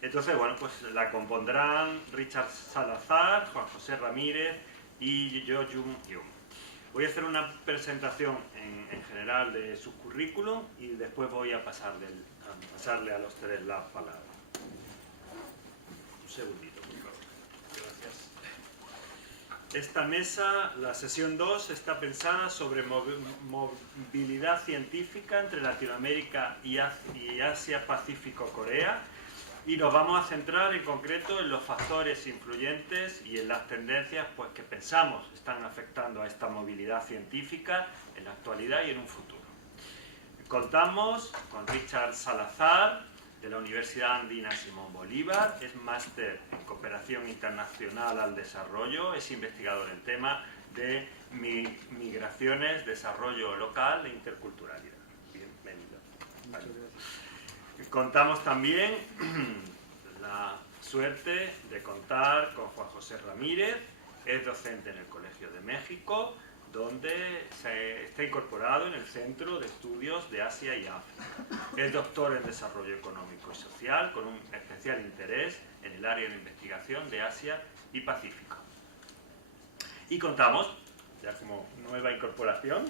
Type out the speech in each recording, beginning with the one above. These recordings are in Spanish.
Entonces, bueno, pues la compondrán Richard Salazar, Juan José Ramírez y Jo Jung Hyun. Voy a hacer una presentación en general de su currículum y después voy a pasarle a los tres la palabra. Un segundito, por favor. Gracias. Esta mesa, la sesión 2, está pensada sobre movilidad científica entre Latinoamérica y Asia, Pacífico, Corea, y nos vamos a centrar en concreto en los factores influyentes y en las tendencias pues, que pensamos están afectando a esta movilidad científica en la actualidad y en un futuro. Contamos con Richard Salazar, de la Universidad Andina Simón Bolívar, es máster en Cooperación Internacional al Desarrollo, es investigador en tema de migraciones, desarrollo local e interculturalidad. Bienvenido. Muchas gracias. Contamos también la suerte de contar con Juan José Ramírez, es docente en el Colegio de México, donde está incorporado en el Centro de Estudios de Asia y África. Es doctor en Desarrollo Económico y Social, con un especial interés en el área de investigación de Asia y Pacífico. Y contamos, ya como nueva incorporación,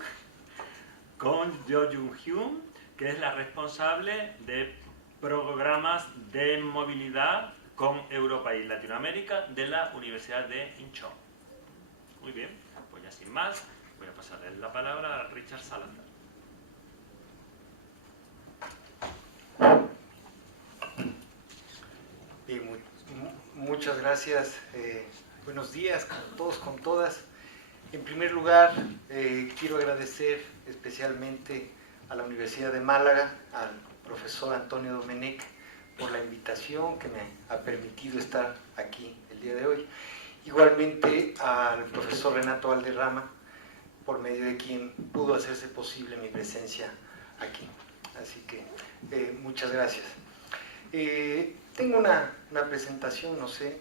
con Jo Jung Hyun, que es la responsable de programas de movilidad con Europa y Latinoamérica de la Universidad de Incheon. Muy bien, pues ya sin más, voy a pasarle la palabra a Richard Salazar. Bien, muchas gracias. Buenos días con todos, con todas. En primer lugar, quiero agradecer especialmente a la Universidad de Málaga, al profesor Antonio Domenech, por la invitación que me ha permitido estar aquí el día de hoy. Igualmente al profesor Renato Valderrama, por medio de quien pudo hacerse posible mi presencia aquí. Así que muchas gracias. Tengo una presentación, no sé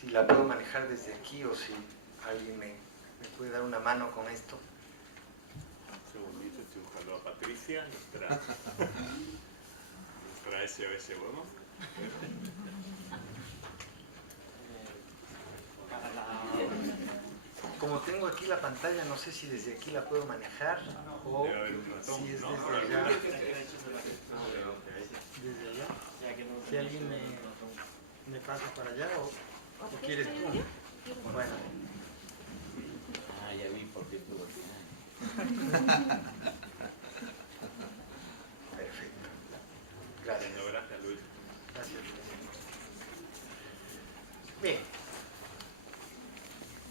si la puedo manejar desde aquí o si alguien me puede dar una mano con esto. Un segundito, estoy buscando a Patricia, nuestra SOS Woman. Como tengo aquí la pantalla, no sé si desde aquí la puedo manejar o si es desde allá. Desde allá. Si alguien me pasa para allá o quieres tú. Bueno. Ah, ya vi por qué tú lo Perfecto. Gracias. Gracias, Luis. Gracias. Bien.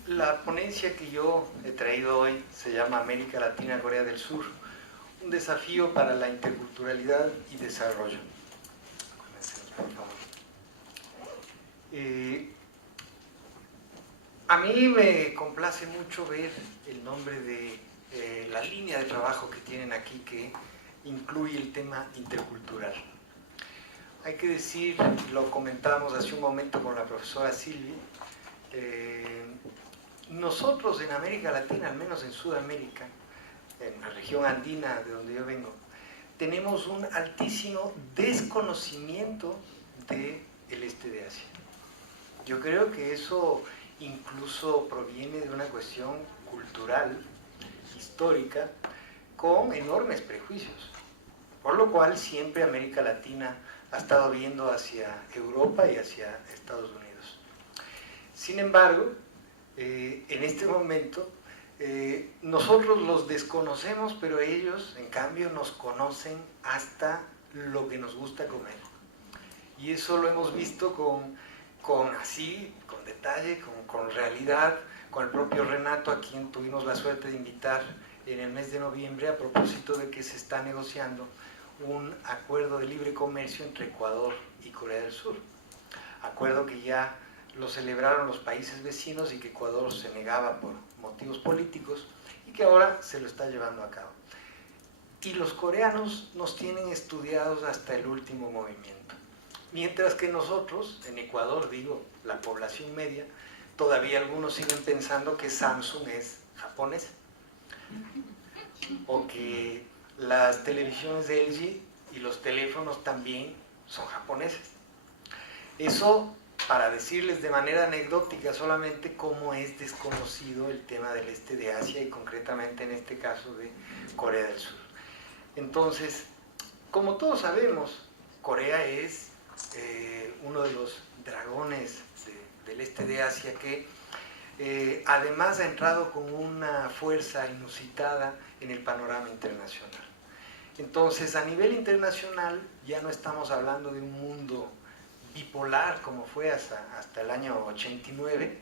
La ponencia que yo he traído hoy se llama América Latina, Corea del Sur, un desafío para la interculturalidad y desarrollo. Comencemos, por favor. A mí me complace mucho ver el nombre de la línea de trabajo que tienen aquí, que incluye el tema intercultural. Hay que decir, lo comentábamos hace un momento con la profesora Silvi, nosotros en América Latina, al menos en Sudamérica, en la región andina de donde yo vengo, tenemos un altísimo desconocimiento del este de Asia. Yo creo que eso incluso proviene de una cuestión cultural, histórica, con enormes prejuicios, por lo cual siempre América Latina ha estado viendo hacia Europa y hacia Estados Unidos. Sin embargo, en este momento nosotros los desconocemos, pero ellos en cambio nos conocen hasta lo que nos gusta comer, y eso lo hemos visto con detalle, con realidad, con el propio Renato, a quien tuvimos la suerte de invitar en el mes de noviembre a propósito de que se está negociando un acuerdo de libre comercio entre Ecuador y Corea del Sur, acuerdo que ya lo celebraron los países vecinos y que Ecuador se negaba por motivos políticos y que ahora se lo está llevando a cabo. Y los coreanos nos tienen estudiados hasta el último movimiento, mientras que nosotros, en Ecuador, digo, la población media, todavía algunos siguen pensando que Samsung es japonés, o que las televisiones de LG y los teléfonos también son japoneses. Eso para decirles de manera anecdótica solamente cómo es desconocido el tema del este de Asia y concretamente en este caso de Corea del Sur. Entonces, como todos sabemos, Corea es uno de los dragones del este de Asia que además ha entrado con una fuerza inusitada en el panorama internacional. Entonces, a nivel internacional ya no estamos hablando de un mundo bipolar como fue hasta el año 89,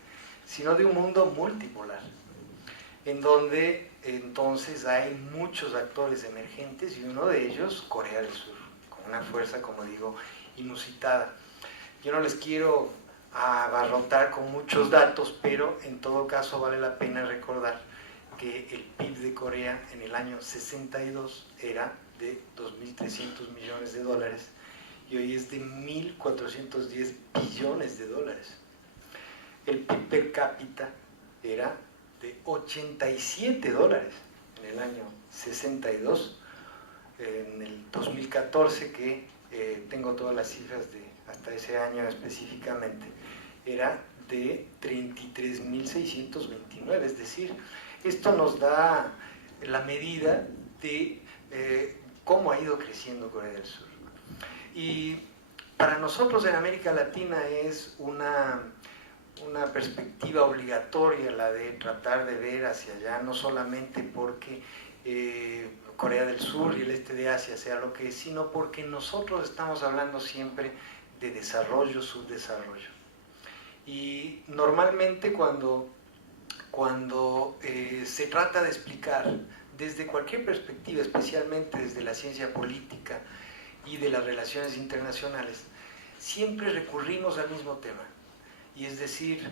sino de un mundo multipolar, en donde entonces hay muchos actores emergentes y uno de ellos Corea del Sur, con una fuerza, como digo, inusitada. Yo no les quiero abarrotar con muchos datos, pero en todo caso vale la pena recordar que el PIB de Corea en el año 62 era de 2.300 millones de dólares y hoy es de 1.410 billones de dólares. El PIB per cápita era de 87 dólares en el año 62. En el 2014, que tengo todas las cifras de hasta ese año específicamente, era de 33.629, es decir, esto nos da la medida de cómo ha ido creciendo Corea del Sur. Y para nosotros en América Latina es una perspectiva obligatoria la de tratar de ver hacia allá, no solamente porque Corea del Sur y el este de Asia sea lo que es, sino porque nosotros estamos hablando siempre de desarrollo, subdesarrollo. Y normalmente cuando se trata de explicar desde cualquier perspectiva, especialmente desde la ciencia política y de las relaciones internacionales, siempre recurrimos al mismo tema. Y es decir,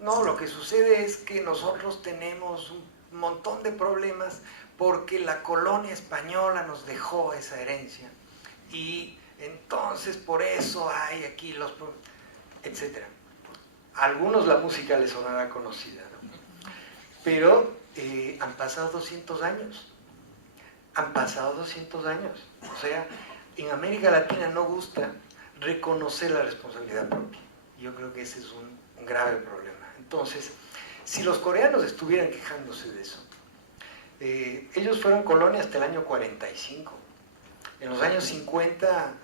no, lo que sucede es que nosotros tenemos un montón de problemas porque la colonia española nos dejó esa herencia. Y entonces por eso hay aquí los problemas, etc. A algunos la música les sonará conocida, ¿no? Pero han pasado 200 años. Han pasado 200 años. O sea, en América Latina no gusta reconocer la responsabilidad propia. Yo creo que ese es un grave problema. Entonces, si los coreanos estuvieran quejándose de eso, ellos fueron colonia hasta el año 45. En los años 50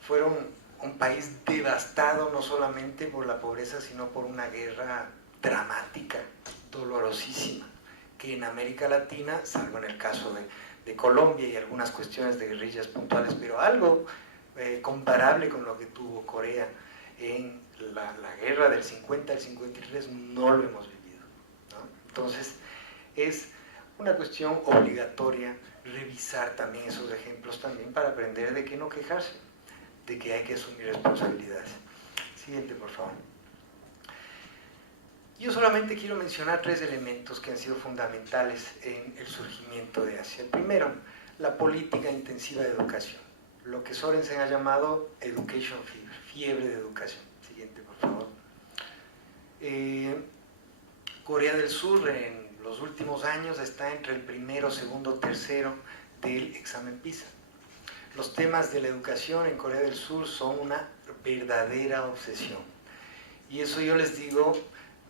fueron un país devastado no solamente por la pobreza, sino por una guerra dramática, dolorosísima, que en América Latina, salvo en el caso de Colombia y algunas cuestiones de guerrillas puntuales, pero algo comparable con lo que tuvo Corea en la guerra del 50 al 53, no lo hemos vivido, ¿no? Entonces, es una cuestión obligatoria revisar también esos ejemplos también para aprender de qué no quejarse, de que hay que asumir responsabilidades. Siguiente, por favor. Yo solamente quiero mencionar 3 elementos que han sido fundamentales en el surgimiento de Asia. El primero, la política intensiva de educación, lo que Sorensen ha llamado education fever, fiebre de educación. Siguiente, por favor. Corea del Sur en los últimos años está entre el primero, segundo, tercero del examen PISA. Los temas de la educación en Corea del Sur son una verdadera obsesión. Y eso yo les digo,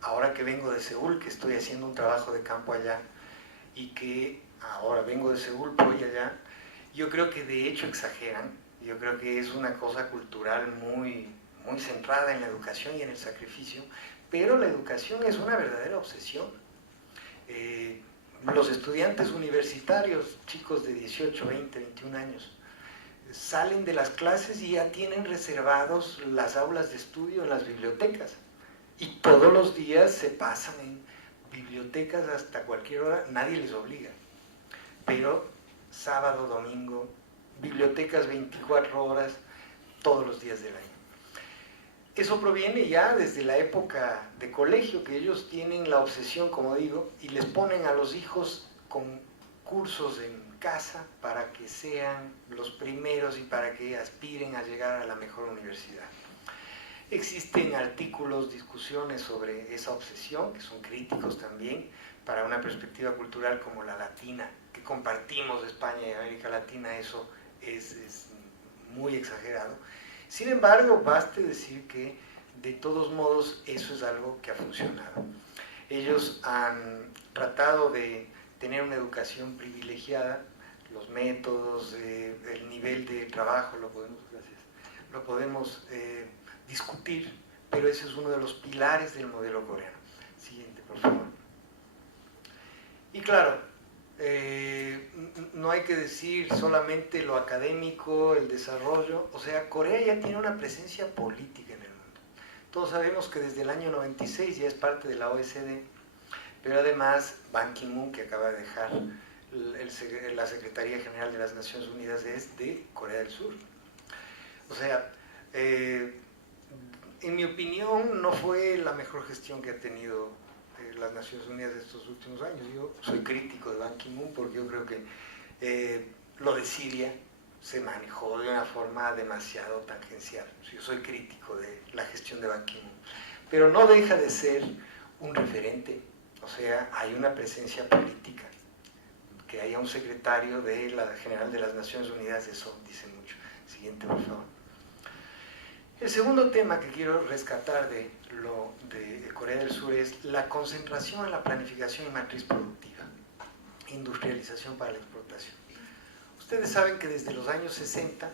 ahora que vengo de Seúl, que estoy haciendo un trabajo de campo allá, y que ahora vengo de Seúl, voy allá, yo creo que de hecho exageran. Yo creo que es una cosa cultural muy centrada en la educación y en el sacrificio, pero la educación es una verdadera obsesión. Los estudiantes universitarios, chicos de 18, 20, 21 años, salen de las clases y ya tienen reservados las aulas de estudio en las bibliotecas. Y todos los días se pasan en bibliotecas hasta cualquier hora, nadie les obliga. Pero sábado, domingo, bibliotecas 24 horas, todos los días del año. Eso proviene ya desde la época de colegio, que ellos tienen la obsesión, como digo, y les ponen a los hijos con cursos en casa para que sean los primeros y para que aspiren a llegar a la mejor universidad. Existen artículos, discusiones sobre esa obsesión, que son críticos también, para una perspectiva cultural como la latina, que compartimos España y América Latina, eso es muy exagerado. Sin embargo, baste decir que de todos modos eso es algo que ha funcionado. Ellos han tratado de tener una educación privilegiada, los métodos, el nivel de trabajo lo podemos discutir, pero ese es uno de los pilares del modelo coreano. Siguiente, por favor. Y claro, no hay que decir solamente lo académico, el desarrollo, o sea, Corea ya tiene una presencia política en el mundo. Todos sabemos que desde el año 96 ya es parte de la OECD, pero además Ban Ki-moon, que acaba de dejar la Secretaría General de las Naciones Unidas, es de Corea del Sur. O sea, en mi opinión no fue la mejor gestión que ha tenido las Naciones Unidas de estos últimos años. Yo soy crítico de Ban Ki-moon porque yo creo que lo de Siria se manejó de una forma demasiado tangencial. Yo soy crítico de la gestión de Ban Ki-moon, pero no deja de ser un referente. O sea, hay una presencia política. Que haya un secretario de la General de las Naciones Unidas, eso dice mucho. Siguiente, por favor. El segundo tema que quiero rescatar de Corea del Sur es la concentración en la planificación y matriz productiva, industrialización para la exportación. Ustedes saben que desde los años 60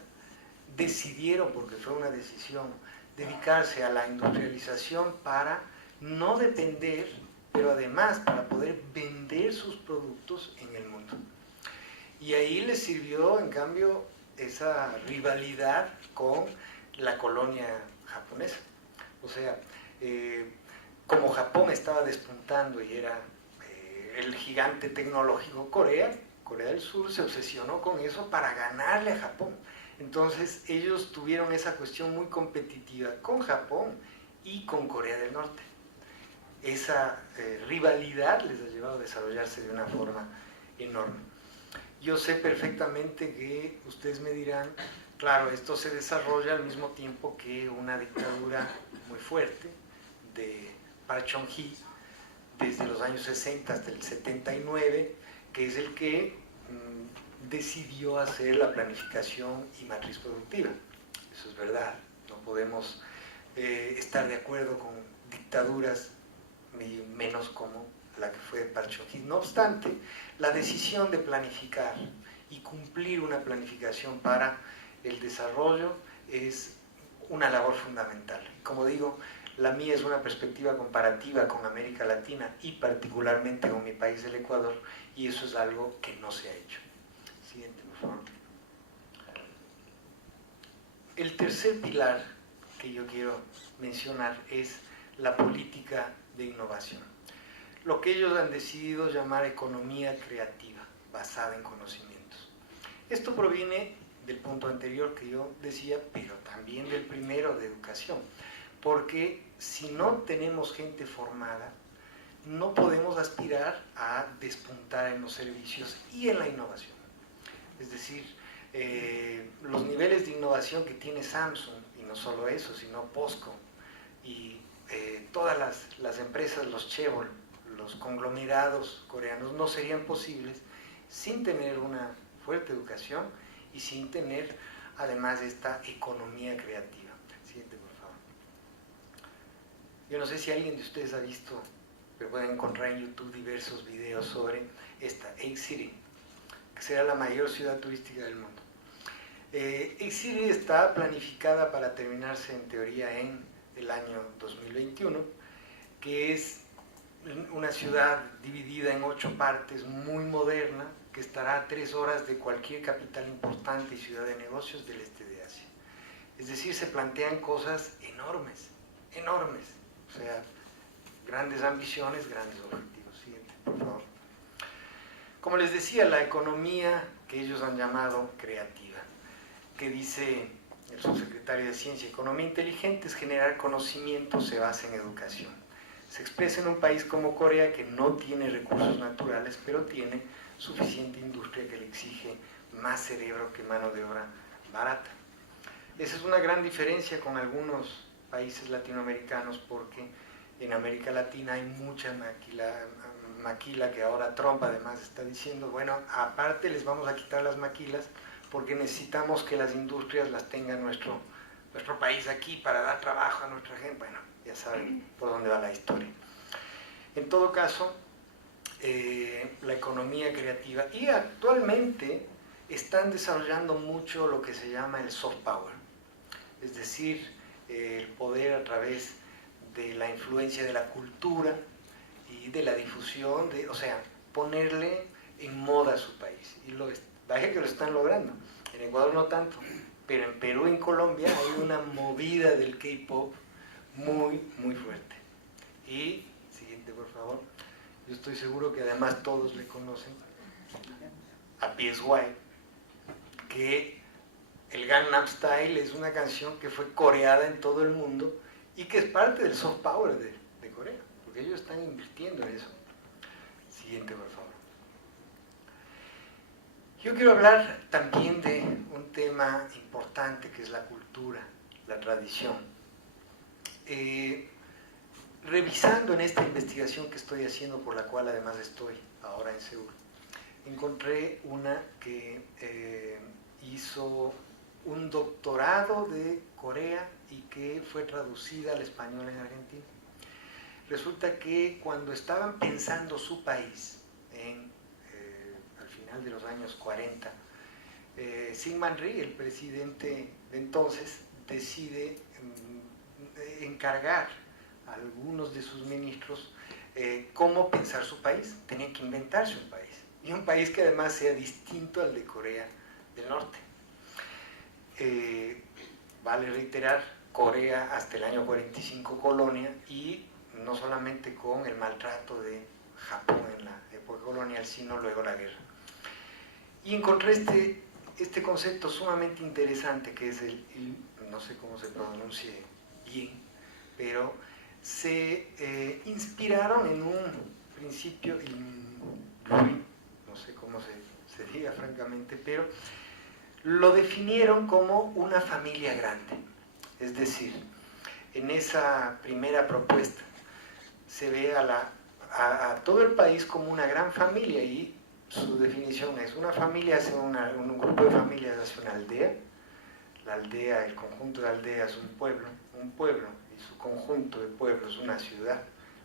decidieron, porque fue una decisión, dedicarse a la industrialización para no depender, pero además para poder vender sus productos en el mundo. Y ahí les sirvió, en cambio, esa rivalidad con la colonia japonesa. O sea, como Japón estaba despuntando y era el gigante tecnológico, Corea del Sur se obsesionó con eso para ganarle a Japón. Entonces ellos tuvieron esa cuestión muy competitiva con Japón y con Corea del Norte. Esa rivalidad les ha llevado a desarrollarse de una forma enorme. Yo sé perfectamente que ustedes me dirán, claro, esto se desarrolla al mismo tiempo que una dictadura muy fuerte de Park Chung-hee desde los años 60 hasta el 79, que es el que decidió hacer la planificación y matriz productiva. Eso es verdad, no podemos estar de acuerdo con dictaduras menos como la que fue Park Chung-hee. No obstante, la decisión de planificar y cumplir una planificación para el desarrollo es una labor fundamental. Como digo, la mía es una perspectiva comparativa con América Latina y particularmente con mi país, el Ecuador, y eso es algo que no se ha hecho. Siguiente, por favor. El tercer pilar que yo quiero mencionar es la política de innovación. Lo que ellos han decidido llamar economía creativa, basada en conocimientos. Esto proviene del punto anterior que yo decía, pero también del primero de educación, porque si no tenemos gente formada, no podemos aspirar a despuntar en los servicios y en la innovación. Es decir, los niveles de innovación que tiene Samsung, y no solo eso, sino POSCO, y todas las empresas, los Chevron, los conglomerados coreanos, no serían posibles sin tener una fuerte educación y sin tener además esta economía creativa. Siguiente, por favor. Yo no sé si alguien de ustedes ha visto, pero pueden encontrar en YouTube diversos videos sobre esta Egg City, que será la mayor ciudad turística del mundo. Egg City está planificada para terminarse en teoría en el año 2021, que es una ciudad dividida en 8 partes, muy moderna, que estará a 3 horas de cualquier capital importante y ciudad de negocios del este de Asia. Es decir, se plantean cosas enormes, enormes. O sea, grandes ambiciones, grandes objetivos. Siguiente, por favor. Como les decía, la economía que ellos han llamado creativa, que dice el subsecretario de Ciencia y Economía Inteligente, es generar conocimiento, se basa en educación. Se expresa en un país como Corea, que no tiene recursos naturales, pero tiene suficiente industria que le exige más cerebro que mano de obra barata. Esa es una gran diferencia con algunos países latinoamericanos, porque en América Latina hay mucha maquila que ahora Trump además está diciendo, bueno, aparte les vamos a quitar las maquilas porque necesitamos que las industrias las tenga nuestro nuestro país aquí para dar trabajo a nuestra gente. Bueno, ya saben por dónde va la historia. En todo caso, la economía creativa, y actualmente están desarrollando mucho lo que se llama el soft power, es decir, el poder a través de la influencia de la cultura y de la difusión, o sea, ponerle en moda a su país. Y vaya que lo están logrando. En Ecuador no tanto, pero en Perú y en Colombia hay una movida del K-pop muy, muy fuerte. Y, siguiente por favor, yo estoy seguro que además todos le conocen a PSY, que el Gangnam Style es una canción que fue coreada en todo el mundo y que es parte del soft power de Corea, porque ellos están invirtiendo en eso. Siguiente, por favor. Yo quiero hablar también de un tema importante que es la cultura, la tradición. Revisando en esta investigación que estoy haciendo, por la cual además estoy ahora en Seúl, encontré una que hizo un doctorado de Corea y que fue traducida al español en Argentina. Resulta que cuando estaban pensando su país, al final de los años 40, Syngman Rhee, el presidente de entonces, decide encargar a algunos de sus ministros cómo pensar su país. Tenían que inventarse un país, y un país que además sea distinto al de Corea del Norte. Vale reiterar, Corea hasta el año 45 colonia, y no solamente con el maltrato de Japón en la época colonial, sino luego la guerra. Y encontré este concepto sumamente interesante, que es no sé cómo se pronuncie bien, pero se inspiraron en un principio, no sé cómo se diga francamente, pero lo definieron como una familia grande. Es decir, en esa primera propuesta se ve a todo el país como una gran familia, y su definición es: una familia hace un grupo de familias hace una aldea, la aldea, el conjunto de aldeas es un pueblo y su conjunto de pueblos una ciudad,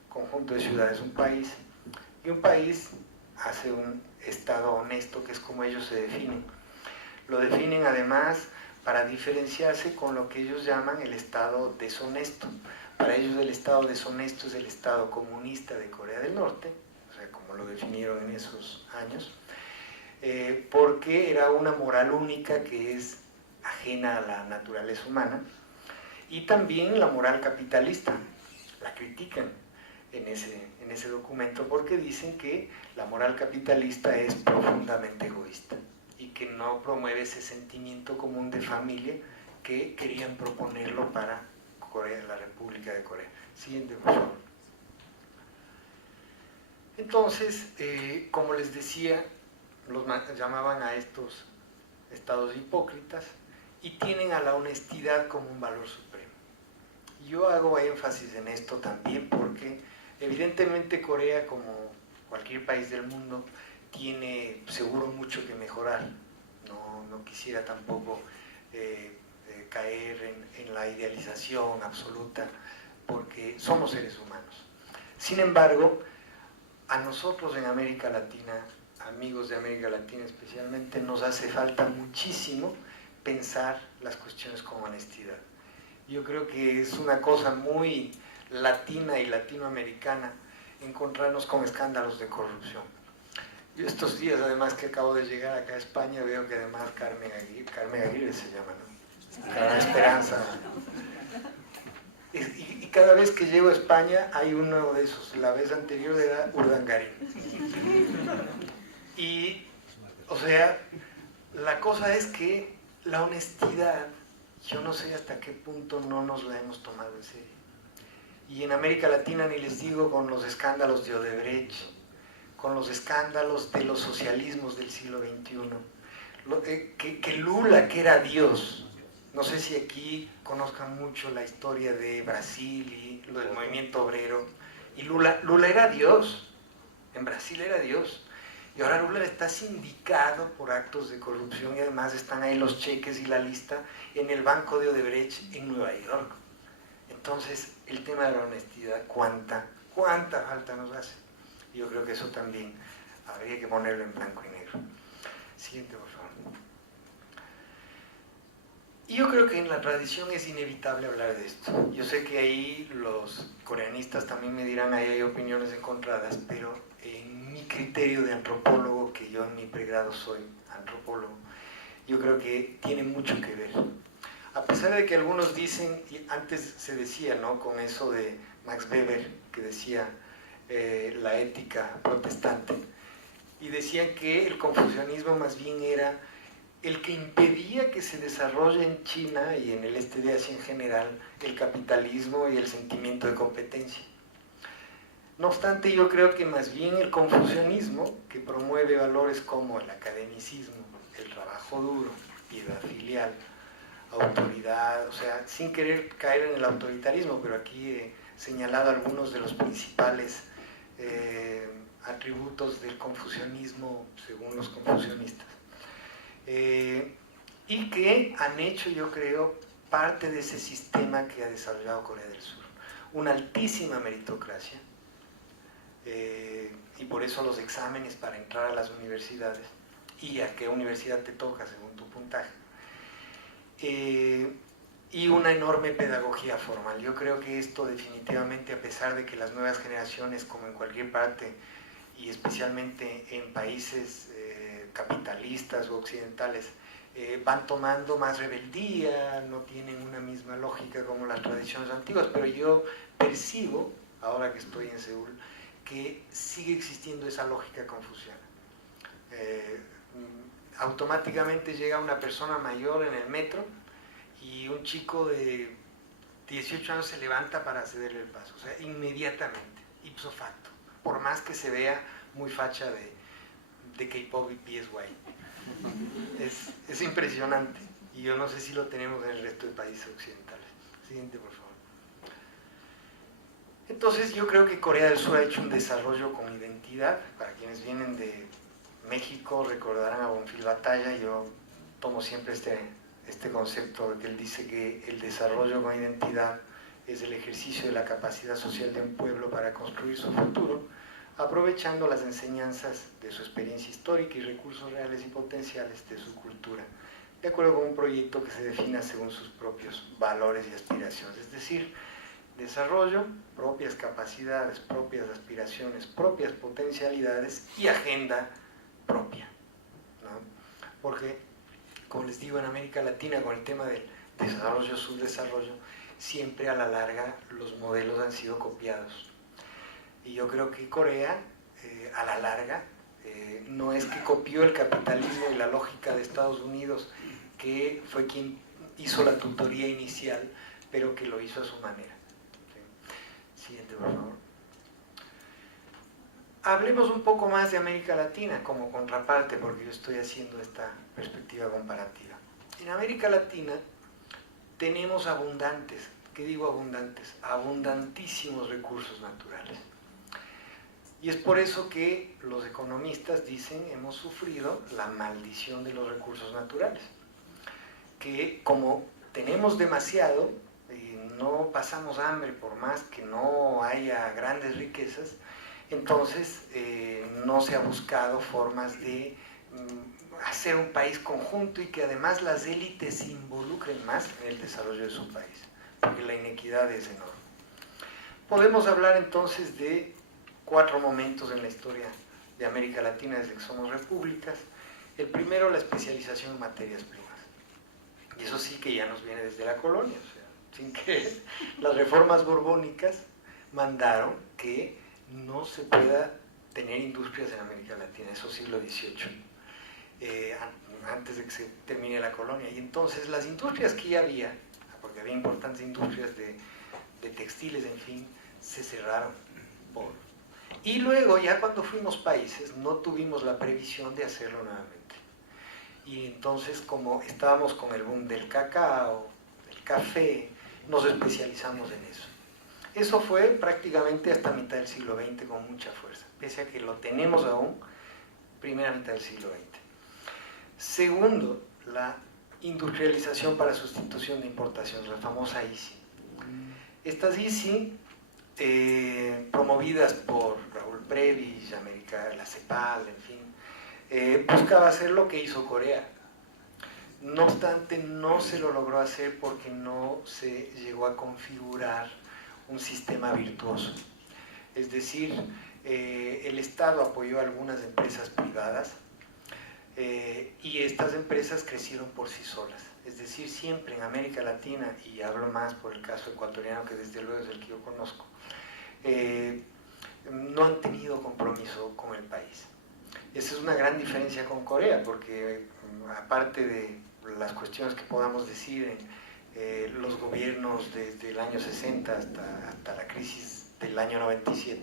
conjunto de ciudades un país, y un país hace un estado honesto, que es como ellos se definen. Lo definen además para diferenciarse con lo que ellos llaman el estado deshonesto. Para ellos el estado deshonesto es el estado comunista de Corea del Norte, o sea, como lo definieron en esos años, porque era una moral única que es ajena a la naturaleza humana, y también la moral capitalista. La critican en ese documento porque dicen que la moral capitalista es profundamente egoísta y que no promueve ese sentimiento común de familia que querían proponerlo para Corea, la República de Corea. Siguiente, por favor. Entonces, como les decía, los llamaban a estos estados hipócritas, y tienen a la honestidad como un valor supremo. Yo hago énfasis en esto también porque evidentemente Corea, como cualquier país del mundo, tiene seguro mucho que mejorar. No quisiera tampoco caer en la idealización absoluta, porque somos seres humanos. Sin embargo, a nosotros en América Latina, amigos de América Latina especialmente, nos hace falta muchísimo pensar las cuestiones con honestidad. Yo creo que es una cosa muy latina y latinoamericana encontrarnos con escándalos de corrupción. Yo estos días, además que acabo de llegar acá a España, veo que además Carmen Aguirre se llama, ¿no? Carmen Esperanza. Y cada vez que llego a España hay uno de esos. La vez anterior era Urdangarín. Y, o sea, la cosa es que la honestidad, yo no sé hasta qué punto no nos la hemos tomado en serio. Y en América Latina ni les digo, con los escándalos de Odebrecht, con los escándalos de los socialismos del siglo XXI, que Lula, que era Dios, no sé si aquí conozcan mucho la historia de Brasil y lo del movimiento obrero, y Lula era Dios, en Brasil era Dios, Y ahora Rubler está sindicado por actos de corrupción y además están ahí los cheques y la lista en el banco de Odebrecht en Nueva York. Entonces, el tema de la honestidad, ¿cuánta falta nos hace? Yo creo que eso también habría que ponerlo en blanco y negro. Siguiente, por favor. Y yo creo que en la tradición es inevitable hablar de esto. Yo sé que ahí los coreanistas también me dirán, ahí hay opiniones encontradas, pero en mi criterio de antropólogo, que yo en mi pregrado soy antropólogo, yo creo que tiene mucho que ver. A pesar de que algunos dicen, y antes se decía, ¿no?, con eso de Max Weber, que decía la ética protestante, y decían que el confucianismo más bien era el que impedía que se desarrolle en China y en el este de Asia en general el capitalismo y el sentimiento de competencia. No obstante, yo creo que más bien el confucianismo, que promueve valores como el academicismo, el trabajo duro, piedad filial, autoridad, o sea, sin querer caer en el autoritarismo, pero aquí he señalado algunos de los principales atributos del confucianismo según los confucianistas. Y que han hecho, yo creo, parte de ese sistema que ha desarrollado Corea del Sur. Una altísima meritocracia, y por eso los exámenes para entrar a las universidades, y a qué universidad te toca según tu puntaje, y una enorme pedagogía formal. Yo creo que esto definitivamente, a pesar de que las nuevas generaciones, como en cualquier parte, y especialmente en países capitalistas o occidentales, van tomando más rebeldía, no tienen una misma lógica como las tradiciones antiguas, pero yo percibo, ahora que estoy en Seúl, que sigue existiendo esa lógica confuciana. Automáticamente llega una persona mayor en el metro y un chico de 18 años se levanta para cederle el paso, o sea, inmediatamente, ipso facto, por más que se vea muy facha de K-pop y PSY. Es impresionante, y yo no sé si lo tenemos en el resto de países occidentales. Siguiente, por favor. Entonces yo creo que Corea del Sur ha hecho un desarrollo con identidad. Para quienes vienen de México recordarán a Bonfil Batalla. Yo tomo siempre este concepto de que él dice que el desarrollo con identidad es el ejercicio de la capacidad social de un pueblo para construir su futuro, aprovechando las enseñanzas de su experiencia histórica y recursos reales y potenciales de su cultura, de acuerdo con un proyecto que se defina según sus propios valores y aspiraciones. Es decir, desarrollo, propias capacidades, propias aspiraciones, propias potencialidades y agenda propia, ¿no? Porque, como les digo, en América Latina, con el tema del desarrollo, subdesarrollo, siempre a la larga los modelos han sido copiados. Y yo creo que Corea, a la larga, no es que copió el capitalismo y la lógica de Estados Unidos, que fue quien hizo la tutoría inicial, pero que lo hizo a su manera. Siguiente, por favor. Hablemos un poco más de América Latina como contraparte, porque yo estoy haciendo esta perspectiva comparativa. En América Latina tenemos abundantes, ¿qué digo abundantes? Abundantísimos recursos naturales. Y es por eso que los economistas dicen hemos sufrido la maldición de los recursos naturales. Que como tenemos demasiado, no pasamos hambre por más que no haya grandes riquezas, entonces no se ha buscado formas de hacer un país conjunto y que además las élites se involucren más en el desarrollo de su país, porque la inequidad es enorme. Podemos hablar entonces de 4 momentos en la historia de América Latina desde que somos repúblicas. El primero, la especialización en materias primas. Y eso sí que ya nos viene desde la colonia, o sea, sin que las reformas borbónicas mandaron que no se pueda tener industrias en América Latina, eso siglo XVIII, antes de que se termine la colonia. Y entonces las industrias que ya había, porque había importantes industrias de textiles, en fin, se cerraron. Y luego, ya cuando fuimos países, no tuvimos la previsión de hacerlo nuevamente. Y entonces, como estábamos con el boom del cacao, del café, nos especializamos en eso. Eso fue prácticamente hasta mitad del siglo XX con mucha fuerza. Pese a que lo tenemos aún, primera mitad del siglo XX. Segundo, la industrialización para sustitución de importaciones, la famosa ICI. Estas ICI, promovidas por Raúl Prebisch, la CEPAL, en fin, buscaba hacer lo que hizo Corea. No obstante, no se lo logró hacer porque no se llegó a configurar un sistema virtuoso. Es decir, el Estado apoyó a algunas empresas privadas y estas empresas crecieron por sí solas. Es decir, siempre en América Latina, y hablo más por el caso ecuatoriano, que desde luego es el que yo conozco, no han tenido compromiso con el país. Esa es una gran diferencia con Corea, porque aparte de las cuestiones que podamos decir en los gobiernos desde el año 60 hasta la crisis del año 97,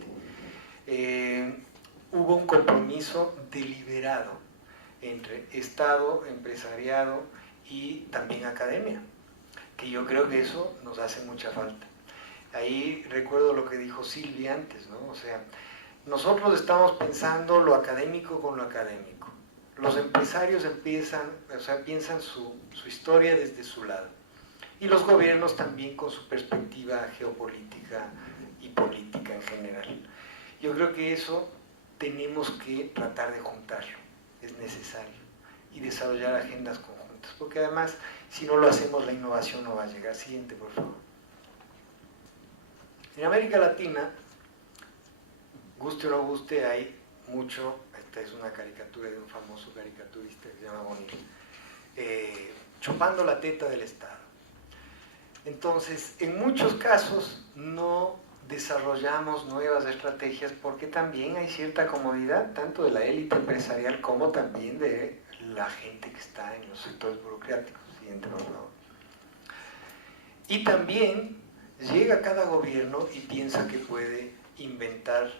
hubo un compromiso deliberado entre Estado, empresariado y también academia, que yo creo que eso nos hace mucha falta. Ahí recuerdo lo que dijo Silvia antes, ¿no? O sea, nosotros estamos pensando lo académico con lo académico. Los empresarios piensan su historia desde su lado. Y los gobiernos también con su perspectiva geopolítica y política en general. Yo creo que eso tenemos que tratar de juntarlo, es necesario, y desarrollar agendas conjuntas, porque además, si no lo hacemos, la innovación no va a llegar. Siguiente, por favor. En América Latina, guste o no guste, hay mucho, esta es una caricatura de un famoso caricaturista que se llama Bonilla, chupando la teta del Estado. Entonces, en muchos casos no desarrollamos nuevas estrategias porque también hay cierta comodidad, tanto de la élite empresarial como también de la gente que está en los sectores burocráticos. Siguiente, por favor. Y también llega cada gobierno y piensa que puede inventar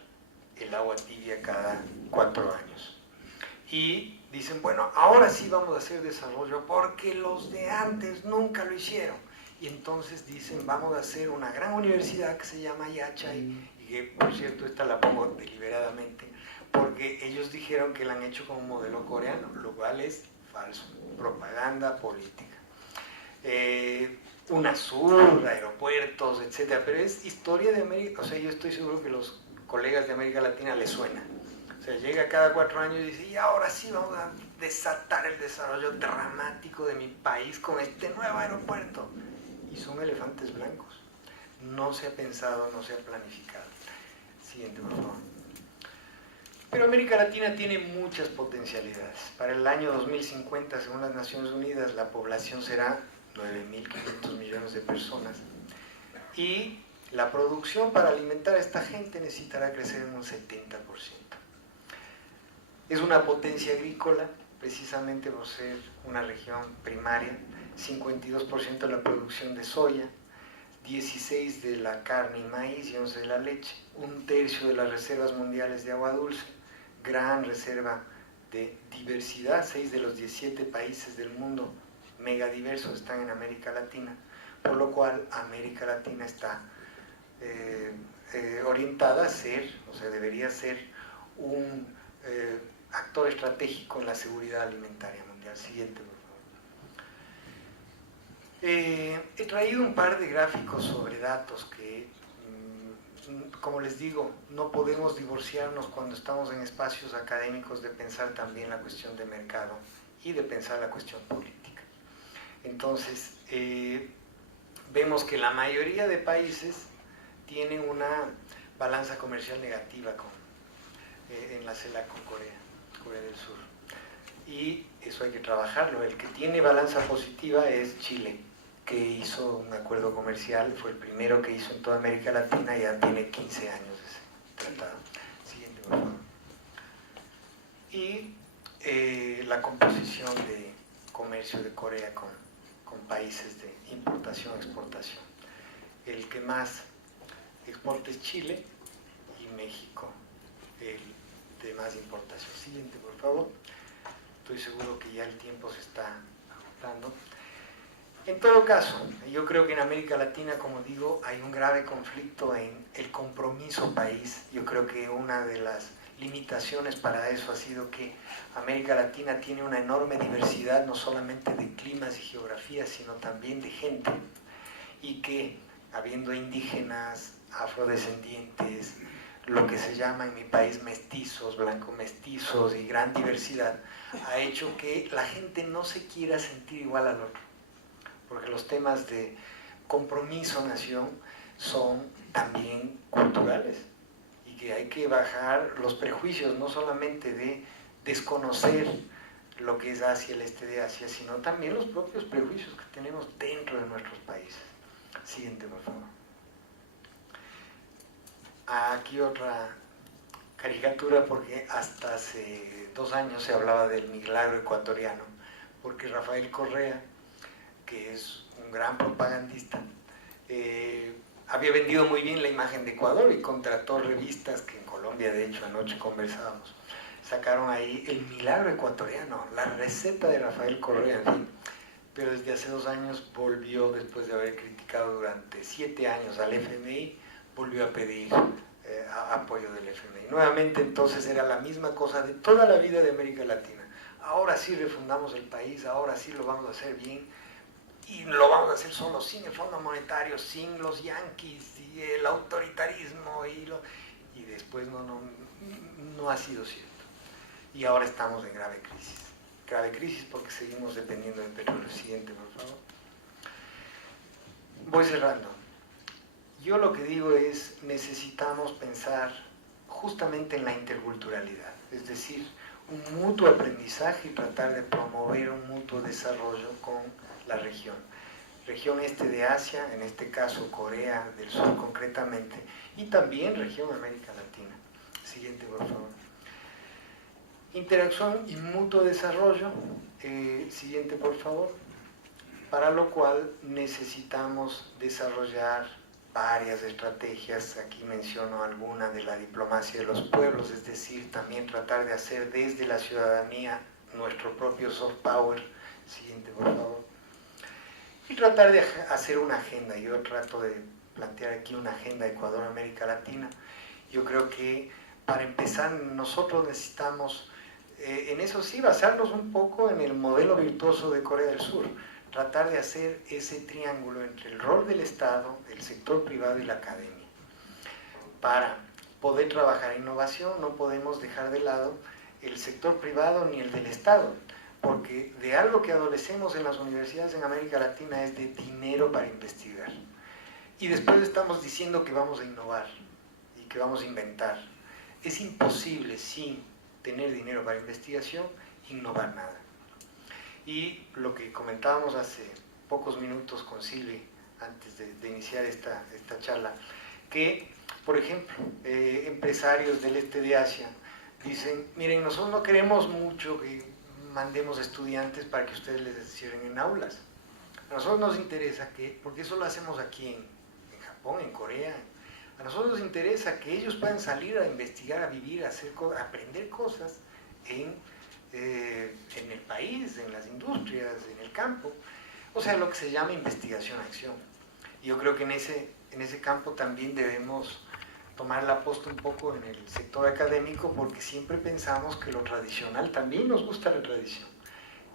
el agua tibia cada 4 años. Y dicen, bueno, ahora sí vamos a hacer desarrollo porque los de antes nunca lo hicieron. Y entonces dicen, vamos a hacer una gran universidad que se llama Yachay, y que, por cierto, esta la pongo deliberadamente, porque ellos dijeron que la han hecho como modelo coreano, lo cual es falso, propaganda política. UNASUR, aeropuertos, etcétera, pero es historia de América. O sea, yo estoy seguro que los colegas de América Latina les suena. O sea, llega cada 4 años y dice, y ahora sí vamos a desatar el desarrollo dramático de mi país con este nuevo aeropuerto. Y son elefantes blancos. No se ha pensado, no se ha planificado. Siguiente, por favor. Pero América Latina tiene muchas potencialidades. Para el año 2050, según las Naciones Unidas, la población será 9.500 millones de personas. Y la producción para alimentar a esta gente necesitará crecer en un 70%. Es una potencia agrícola, precisamente por ser una región primaria. 52% de la producción de soya, 16% de la carne y maíz y 11% de la leche, 1/3 de las reservas mundiales de agua dulce, gran reserva de diversidad, 6 de los 17 países del mundo megadiversos están en América Latina, por lo cual América Latina está orientada a ser, o sea, debería ser un actor estratégico en la seguridad alimentaria mundial. Siguiente, por favor. He traído un par de gráficos sobre datos que, como les digo, no podemos divorciarnos cuando estamos en espacios académicos de pensar también la cuestión de mercado y de pensar la cuestión política. Entonces, vemos que la mayoría de países tienen una balanza comercial negativa en la CELAC con Corea del Sur. Y eso hay que trabajarlo. El que tiene balanza positiva es Chile, que hizo un acuerdo comercial, fue el primero que hizo en toda América Latina, y ya tiene 15 años ese tratado. Siguiente, por favor. Y la composición de comercio de Corea con países de importación-exportación. El que más exporta es Chile y México, el de más importación. Siguiente, por favor. Estoy seguro que ya el tiempo se está agotando. En todo caso, yo creo que en América Latina, como digo, hay un grave conflicto en el compromiso país. Yo creo que una de las limitaciones para eso ha sido que América Latina tiene una enorme diversidad, no solamente de climas y geografías, sino también de gente, y que habiendo indígenas, afrodescendientes, lo que se llama en mi país mestizos, blanco-mestizos y gran diversidad, ha hecho que la gente no se quiera sentir igual al otro, porque los temas de compromiso-nación son también culturales, y que hay que bajar los prejuicios, no solamente de desconocer lo que es Asia, el este de Asia, sino también los propios prejuicios que tenemos dentro de nuestros países. Siguiente, por favor. Aquí otra caricatura, porque hasta hace 2 años se hablaba del milagro ecuatoriano, porque Rafael Correa, que es un gran propagandista, había vendido muy bien la imagen de Ecuador y contrató revistas que en Colombia, de hecho, anoche conversábamos, sacaron ahí el milagro ecuatoriano, la receta de Rafael Correa, en fin. Pero desde hace 2 años volvió, después de haber criticado durante 7 años al FMI, volvió a pedir apoyo del FMI. Nuevamente, entonces, era la misma cosa de toda la vida de América Latina. Ahora sí refundamos el país, ahora sí lo vamos a hacer bien, y lo vamos a hacer solo sin el Fondo Monetario, sin los yanquis y el autoritarismo, y después no ha sido cierto. Y ahora estamos en grave crisis porque seguimos dependiendo del petróleo. Siguiente, por favor. Voy cerrando. Yo lo que digo es, necesitamos pensar justamente en la interculturalidad, es decir, un mutuo aprendizaje y tratar de promover un mutuo desarrollo con la región este de Asia, en este caso Corea del Sur concretamente, y también región América Latina. Siguiente, por favor. Interacción y mutuo desarrollo. Siguiente, por favor. Para lo cual necesitamos desarrollar varias estrategias. Aquí menciono alguna de la diplomacia de los pueblos, es decir, también tratar de hacer desde la ciudadanía nuestro propio soft power. Siguiente, por favor. Y tratar de hacer una agenda. Yo trato de plantear aquí una agenda Ecuador-América Latina. Yo creo que para empezar nosotros necesitamos, en eso sí, basarnos un poco en el modelo virtuoso de Corea del Sur. Tratar de hacer ese triángulo entre el rol del Estado, el sector privado y la academia. Para poder trabajar innovación no podemos dejar de lado el sector privado ni el del Estado, porque de algo que adolecemos en las universidades en América Latina es de dinero para investigar. Y después estamos diciendo que vamos a innovar y que vamos a inventar. Es imposible, sin tener dinero para investigación, innovar nada. Y lo que comentábamos hace pocos minutos con Silvi, antes de iniciar esta charla, que, por ejemplo, empresarios del este de Asia dicen, miren, nosotros no queremos mucho que mandemos estudiantes para que ustedes les encierren en aulas. A nosotros nos interesa que, porque eso lo hacemos aquí en Japón, en Corea, a nosotros nos interesa que ellos puedan salir a investigar, a vivir, a aprender cosas en el país, en las industrias, en el campo. O sea, lo que se llama investigación-acción. Y yo creo que en ese campo también debemos tomar la posta un poco en el sector académico, porque siempre pensamos que lo tradicional, también nos gusta la tradición,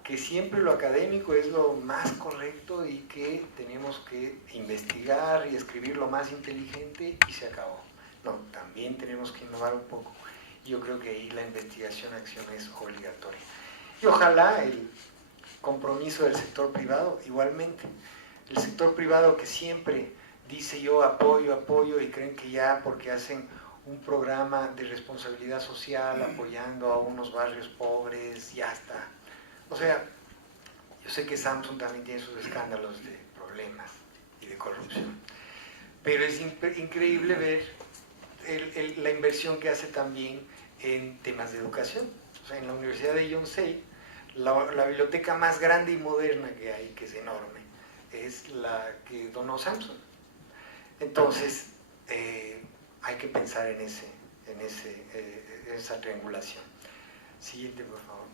que siempre lo académico es lo más correcto y que tenemos que investigar y escribir lo más inteligente y se acabó. No, también tenemos que innovar un poco. Yo creo que ahí la investigación-acción es obligatoria. Y ojalá el compromiso del sector privado igualmente. El sector privado que siempre dice yo apoyo y creen que ya porque hacen un programa de responsabilidad social apoyando a unos barrios pobres, ya está. O sea, yo sé que Samsung también tiene sus escándalos de problemas y de corrupción, pero es increíble ver la inversión que hace también en temas de educación. O sea, en la Universidad de Yonsei, la biblioteca más grande y moderna que hay, que es enorme, es la que donó Samsung. Entonces, hay que pensar en esa triangulación. Siguiente, por favor.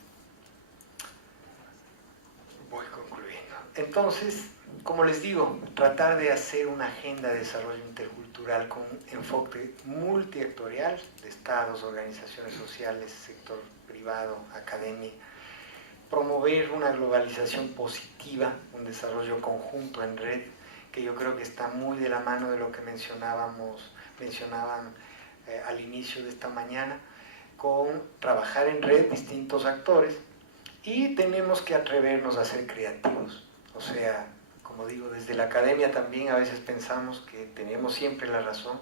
Voy concluyendo. Entonces, como les digo, tratar de hacer una agenda de desarrollo intercultural con un enfoque multiactorial de estados, organizaciones sociales, sector privado, academia, promover una globalización positiva, un desarrollo conjunto en red, que yo creo que está muy de la mano de lo que mencionaban al inicio de esta mañana, con trabajar en red distintos actores, y tenemos que atrevernos a ser creativos. O sea, como digo, desde la academia también a veces pensamos que tenemos siempre la razón,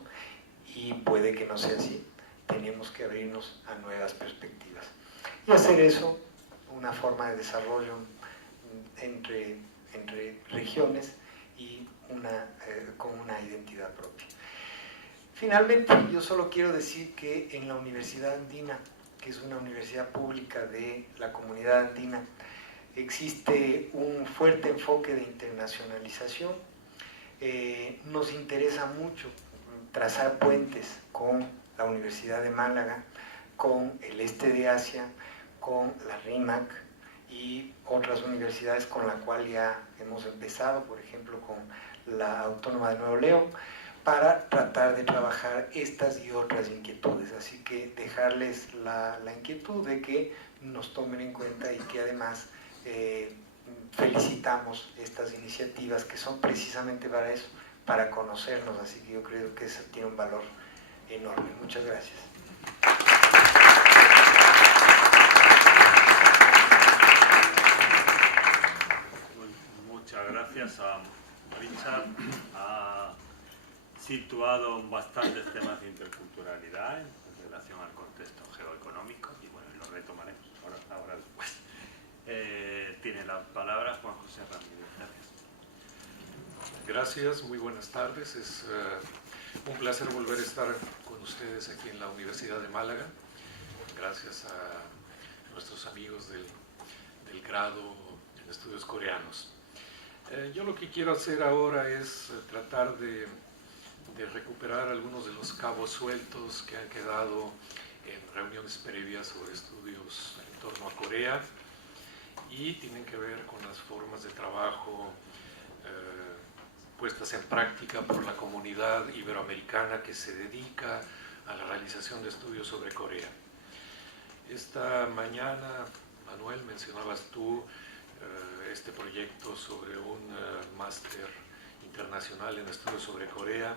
y puede que no sea así. Tenemos que abrirnos a nuevas perspectivas. Y hacer eso una forma de desarrollo entre regiones y con una identidad propia. Finalmente, yo solo quiero decir que en la Universidad Andina, que es una universidad pública de la comunidad andina, existe un fuerte enfoque de internacionalización. Nos interesa mucho trazar puentes con la Universidad de Málaga, con el este de Asia, con la RIMAC y otras universidades con las cuales ya hemos empezado, por ejemplo con la Autónoma de Nuevo León, para tratar de trabajar estas y otras inquietudes. Así que dejarles la inquietud de que nos tomen en cuenta, y que además felicitamos estas iniciativas que son precisamente para eso, para conocernos. Así que yo creo que eso tiene un valor enorme. Muchas gracias. Muchas gracias a Richard. Ha situado bastantes temas de interculturalidad en relación al contexto geoeconómico, y bueno, lo retomaremos ahora después. Tiene la palabra Juan José Ramírez. Gracias, muy buenas tardes. Es un placer volver a estar con ustedes aquí en la Universidad de Málaga. Gracias a nuestros amigos del grado en estudios coreanos. Yo lo que quiero hacer ahora es tratar de recuperar algunos de los cabos sueltos que han quedado en reuniones previas sobre estudios en torno a Corea, y tienen que ver con las formas de trabajo puestas en práctica por la comunidad iberoamericana que se dedica a la realización de estudios sobre Corea. Esta mañana, Manuel, mencionabas tú este proyecto sobre un máster internacional en estudios sobre Corea.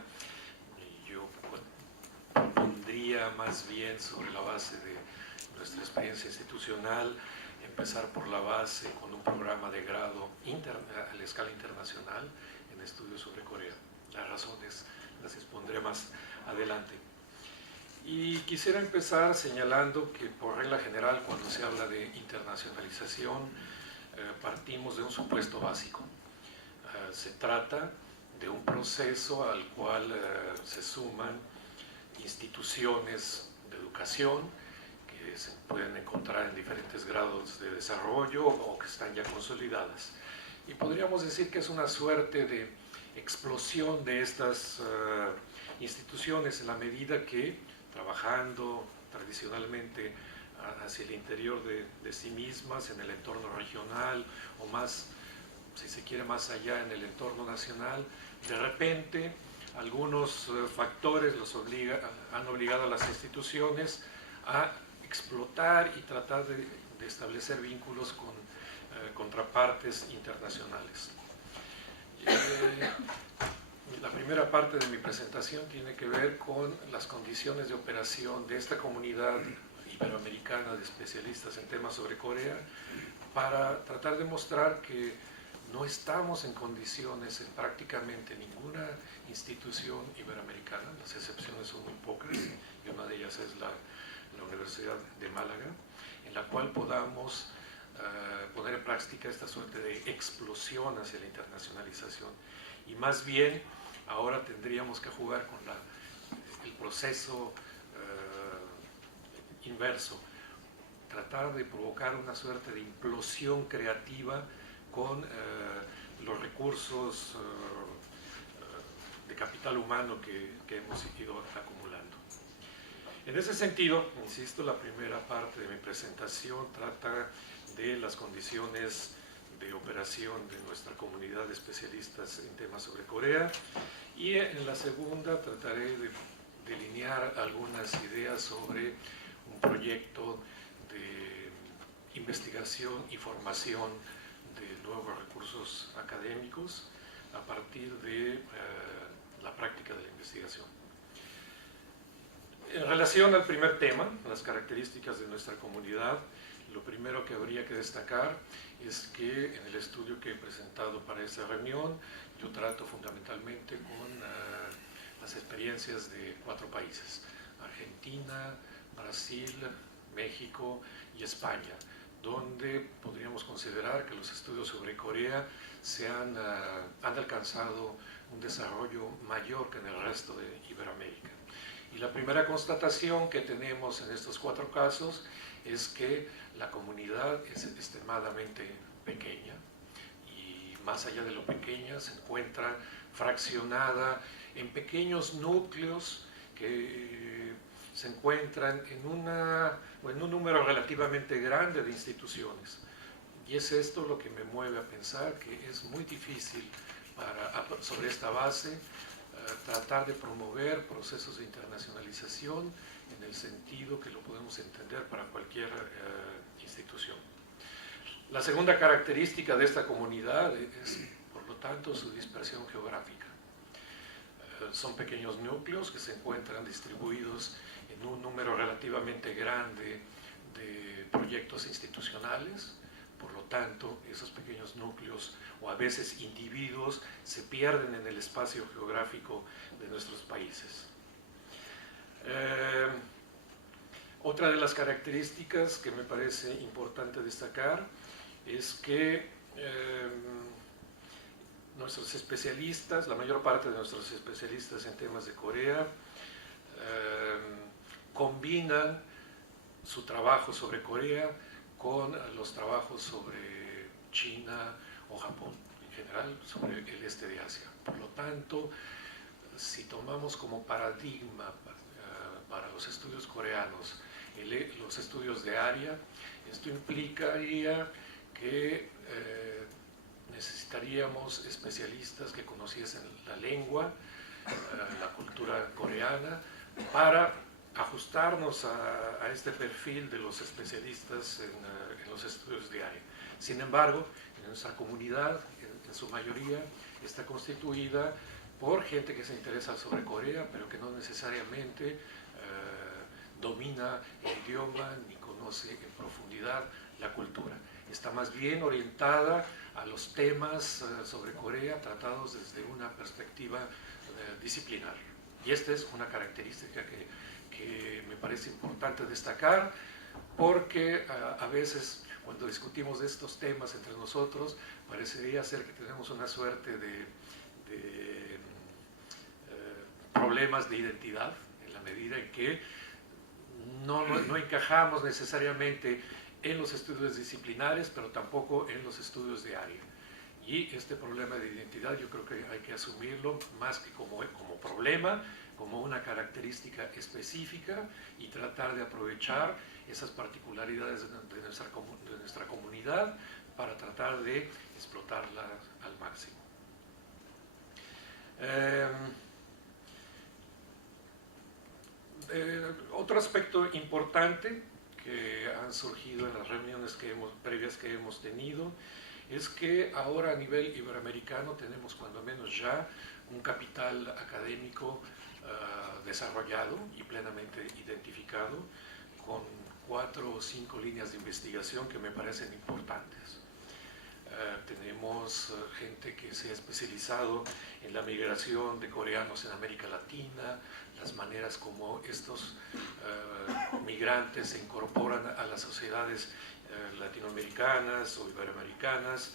Y yo pondría más bien sobre la base de nuestra experiencia institucional, empezar por la base con un programa de grado a la escala internacional en estudios sobre Corea. Las razones las expondré más adelante. Y quisiera empezar señalando que por regla general, cuando se habla de internacionalización, partimos de un supuesto básico. Se trata de un proceso al cual se suman instituciones de educación que se pueden encontrar en diferentes grados de desarrollo o que están ya consolidadas. Y podríamos decir que es una suerte de explosión de estas instituciones en la medida que, trabajando tradicionalmente hacia el interior de sí mismas, en el entorno regional o más, si se quiere, más allá en el entorno nacional, de repente algunos factores han obligado a las instituciones a explotar y tratar de establecer vínculos con contrapartes internacionales. La primera parte de mi presentación tiene que ver con las condiciones de operación de esta comunidad iberoamericana de especialistas en temas sobre Corea, para tratar de mostrar que no estamos en condiciones en prácticamente ninguna institución iberoamericana, las excepciones son muy pocas, y una de ellas es la Universidad de Málaga, en la cual podamos poner en práctica esta suerte de explosión hacia la internacionalización. Y más bien, ahora tendríamos que jugar con el proceso inverso, tratar de provocar una suerte de implosión creativa con los recursos de capital humano que hemos ido acumulando. En ese sentido, insisto, la primera parte de mi presentación trata de las condiciones de operación de nuestra comunidad de especialistas en temas sobre Corea, y en la segunda trataré de delinear algunas ideas sobre un proyecto de investigación y formación de nuevos recursos académicos a partir de la práctica de la investigación. En relación al primer tema, las características de nuestra comunidad, lo primero que habría que destacar es que en el estudio que he presentado para esta reunión yo trato fundamentalmente con las experiencias de 4 países: Argentina, Brasil, México y España, donde podríamos considerar que los estudios sobre Corea han alcanzado un desarrollo mayor que en el resto de Iberoamérica. Y la primera constatación que tenemos en estos 4 casos es que la comunidad es extremadamente pequeña, y más allá de lo pequeña se encuentra fraccionada en pequeños núcleos que se encuentran en un número relativamente grande de instituciones. Y es esto lo que me mueve a pensar que es muy difícil sobre esta base tratar de promover procesos de internacionalización en el sentido que lo podemos entender para cualquier institución. La segunda característica de esta comunidad es, por lo tanto, su dispersión geográfica. Son pequeños núcleos que se encuentran distribuidos en un número relativamente grande de proyectos institucionales. Por lo tanto, esos pequeños núcleos, o a veces individuos, se pierden en el espacio geográfico de nuestros países. Otra de las características que me parece importante destacar es que nuestros especialistas, la mayor parte de nuestros especialistas en temas de Corea, combinan su trabajo sobre Corea con los trabajos sobre China o Japón, en general sobre el este de Asia. Por lo tanto, si tomamos como paradigma para los estudios coreanos los estudios de área, esto implicaría que necesitaríamos especialistas que conociesen la lengua, la cultura coreana, para ajustarnos a este perfil de los especialistas en los estudios de área. Sin embargo, en nuestra comunidad, en su mayoría, está constituida por gente que se interesa sobre Corea, pero que no necesariamente domina el idioma ni conoce en profundidad la cultura. Está más bien orientada a los temas sobre Corea tratados desde una perspectiva disciplinar. Y esta es una característica que me parece importante destacar, porque a veces cuando discutimos de estos temas entre nosotros parecería ser que tenemos una suerte de problemas de identidad, en la medida en que no encajamos necesariamente en los estudios disciplinares, pero tampoco en los estudios de área. Y este problema de identidad yo creo que hay que asumirlo más que como problema, como una característica específica, y tratar de aprovechar esas particularidades de nuestra comunidad para tratar de explotarla al máximo. Otro aspecto importante que han surgido en las reuniones previas que hemos tenido es que ahora a nivel iberoamericano tenemos cuando menos ya un capital académico desarrollado y plenamente identificado, con 4 o 5 líneas de investigación que me parecen importantes. Tenemos gente que se ha especializado en la migración de coreanos en América Latina, las maneras como estos migrantes se incorporan a las sociedades latinoamericanas o iberoamericanas,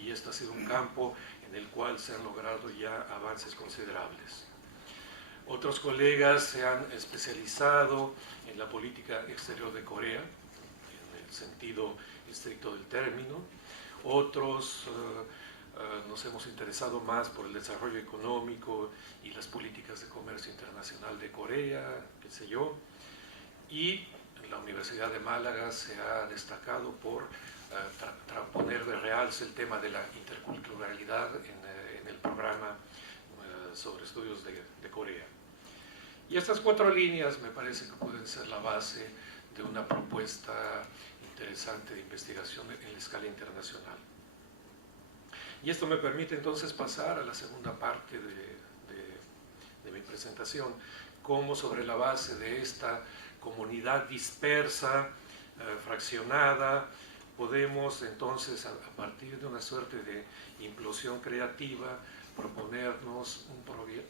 y esto ha sido un campo en el cual se han logrado ya avances considerables. Otros colegas se han especializado en la política exterior de Corea, en el sentido estricto del término. Otros nos hemos interesado más por el desarrollo económico y las políticas de comercio internacional de Corea, qué sé yo. Y la Universidad de Málaga se ha destacado por poner de realce el tema de la interculturalidad en el programa sobre estudios de Corea. Y estas 4 líneas me parece que pueden ser la base de una propuesta interesante de investigación en la escala internacional. Y esto me permite entonces pasar a la segunda parte de mi presentación, cómo sobre la base de esta comunidad dispersa, fraccionada, podemos entonces, a partir de una suerte de implosión creativa, proponernos un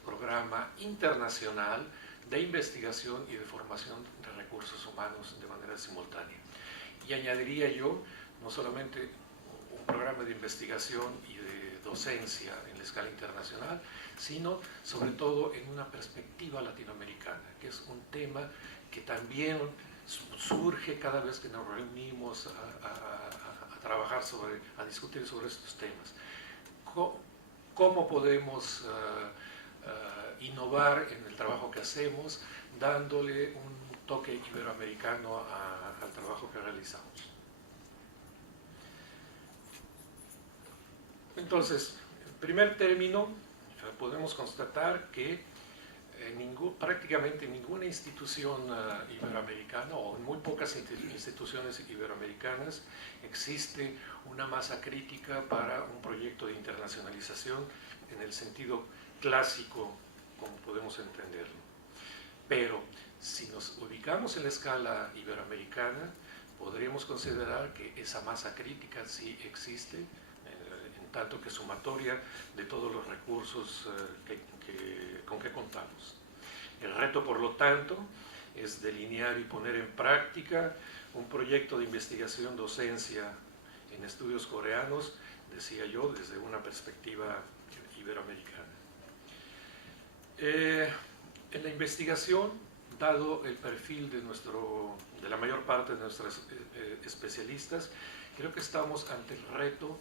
programa internacional de investigación y de formación de recursos humanos de manera simultánea. Y añadiría yo, no solamente un programa de investigación y de docencia en la escala internacional, sino sobre todo en una perspectiva latinoamericana, que es un tema que también surge cada vez que nos reunimos a trabajar a discutir sobre estos temas. ¿Cómo podemos innovar en el trabajo que hacemos, dándole un toque iberoamericano al trabajo que realizamos? Entonces, en primer término, podemos constatar que prácticamente ninguna institución iberoamericana, o en muy pocas instituciones iberoamericanas, existe una masa crítica para un proyecto de internacionalización en el sentido clásico, como podemos entenderlo. Pero si nos ubicamos en la escala iberoamericana, podríamos considerar que esa masa crítica sí existe, en tanto que sumatoria de todos los recursos con que contamos. El reto, por lo tanto, es delinear y poner en práctica un proyecto de investigación-docencia en estudios coreanos, decía yo, desde una perspectiva iberoamericana. En la investigación, dado el perfil de la mayor parte de nuestros especialistas, creo que estamos ante el reto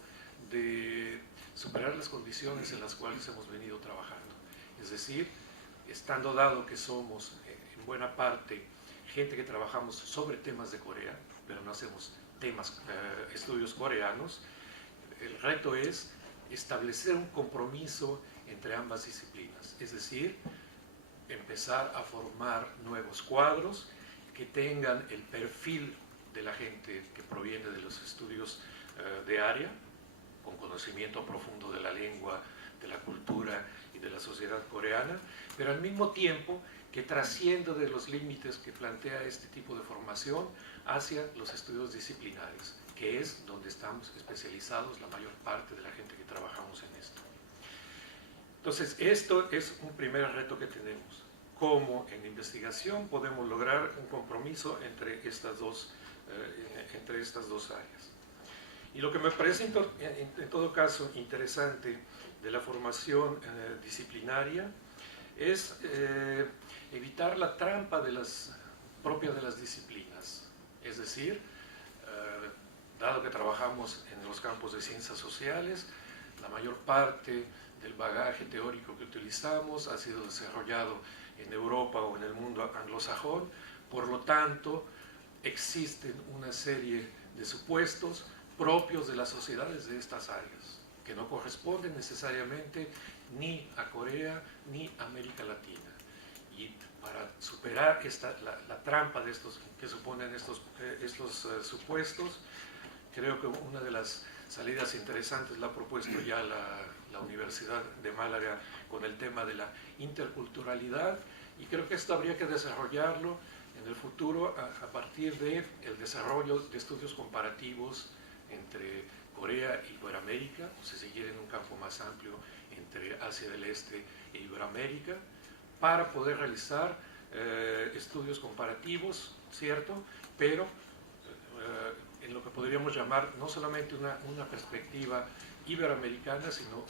de superar las condiciones en las cuales hemos venido trabajando. Es decir, estando dado que somos en buena parte gente que trabajamos sobre temas de Corea, pero no hacemos estudios coreanos, el reto es establecer un compromiso entre ambas disciplinas, es decir, empezar a formar nuevos cuadros que tengan el perfil de la gente que proviene de los estudios de área, con conocimiento profundo de la lengua, de la cultura y de la sociedad coreana, pero al mismo tiempo que trascienda de los límites que plantea este tipo de formación hacia los estudios disciplinares, que es donde estamos especializados la mayor parte de la gente que trabajamos en esto. Entonces, esto es un primer reto que tenemos. Cómo en investigación podemos lograr un compromiso entre estas dos áreas. Y lo que me parece en todo caso interesante de la formación disciplinaria es evitar la trampa propia de las disciplinas. Es decir, dado que trabajamos en los campos de ciencias sociales, la mayor parte del bagaje teórico que utilizamos ha sido desarrollado en Europa o en el mundo anglosajón, por lo tanto existen una serie de supuestos propios de las sociedades de estas áreas, que no corresponden necesariamente ni a Corea ni a América Latina. Y para superar la trampa de estos que suponen estos supuestos, creo que una de las salidas interesantes la ha propuesto ya la Universidad de Málaga con el tema de la interculturalidad, y creo que esto habría que desarrollarlo en el futuro a partir del desarrollo de estudios comparativos entre Corea y Iberoamérica, o si se quiere en un campo más amplio entre Asia del Este e Iberoamérica, para poder realizar estudios comparativos, ¿cierto? Pero en lo que podríamos llamar no solamente una perspectiva iberoamericana, sino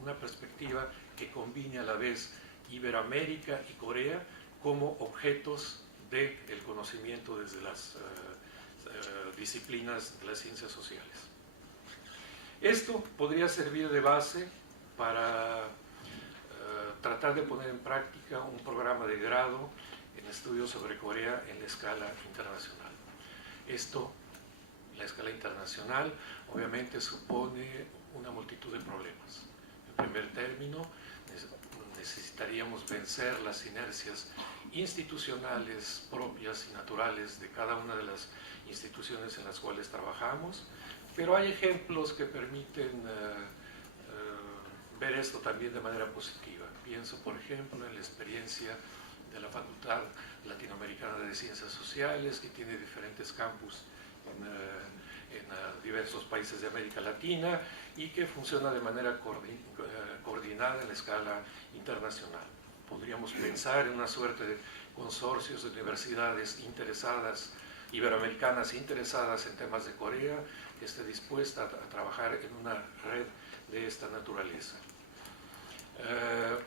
una perspectiva que combine a la vez Iberoamérica y Corea como objetos del conocimiento desde las disciplinas de las ciencias sociales. Esto podría servir de base para tratar de poner en práctica un programa de grado en estudios sobre Corea en la escala internacional. la escala internacional obviamente supone una multitud de problemas. En primer término, necesitaríamos vencer las inercias institucionales propias y naturales de cada una de las instituciones en las cuales trabajamos, pero hay ejemplos que permiten ver esto también de manera positiva. Pienso, por ejemplo, en la experiencia de la Facultad Latinoamericana de Ciencias Sociales, que tiene diferentes campus en diversos países de América Latina y que funciona de manera coordinada en la escala internacional. Podríamos pensar en una suerte de consorcios de universidades interesadas, iberoamericanas interesadas en temas de Corea, que esté dispuesta a trabajar en una red de esta naturaleza.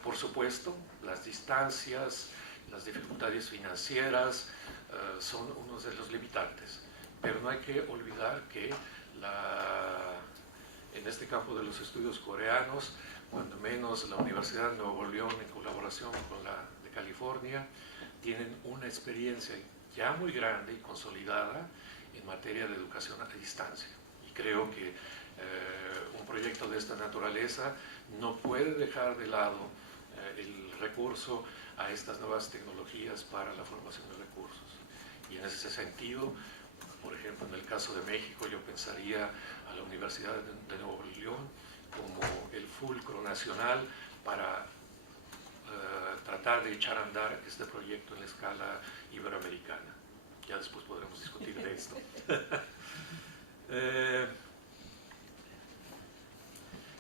Por supuesto, las distancias, las dificultades financieras son unos de los limitantes, pero no hay que olvidar que en este campo de los estudios coreanos, cuando menos la Universidad de Nuevo León, en colaboración con la de California, tienen una experiencia ya muy grande y consolidada en materia de educación a distancia. Y creo que un proyecto de esta naturaleza no puede dejar de lado el recurso a estas nuevas tecnologías para la formación de recursos. Y en ese sentido, por ejemplo, en el caso de México, yo pensaría a la Universidad de Nuevo León como el fulcro nacional para tratar de echar a andar este proyecto en la escala iberoamericana. Ya después podremos discutir de esto.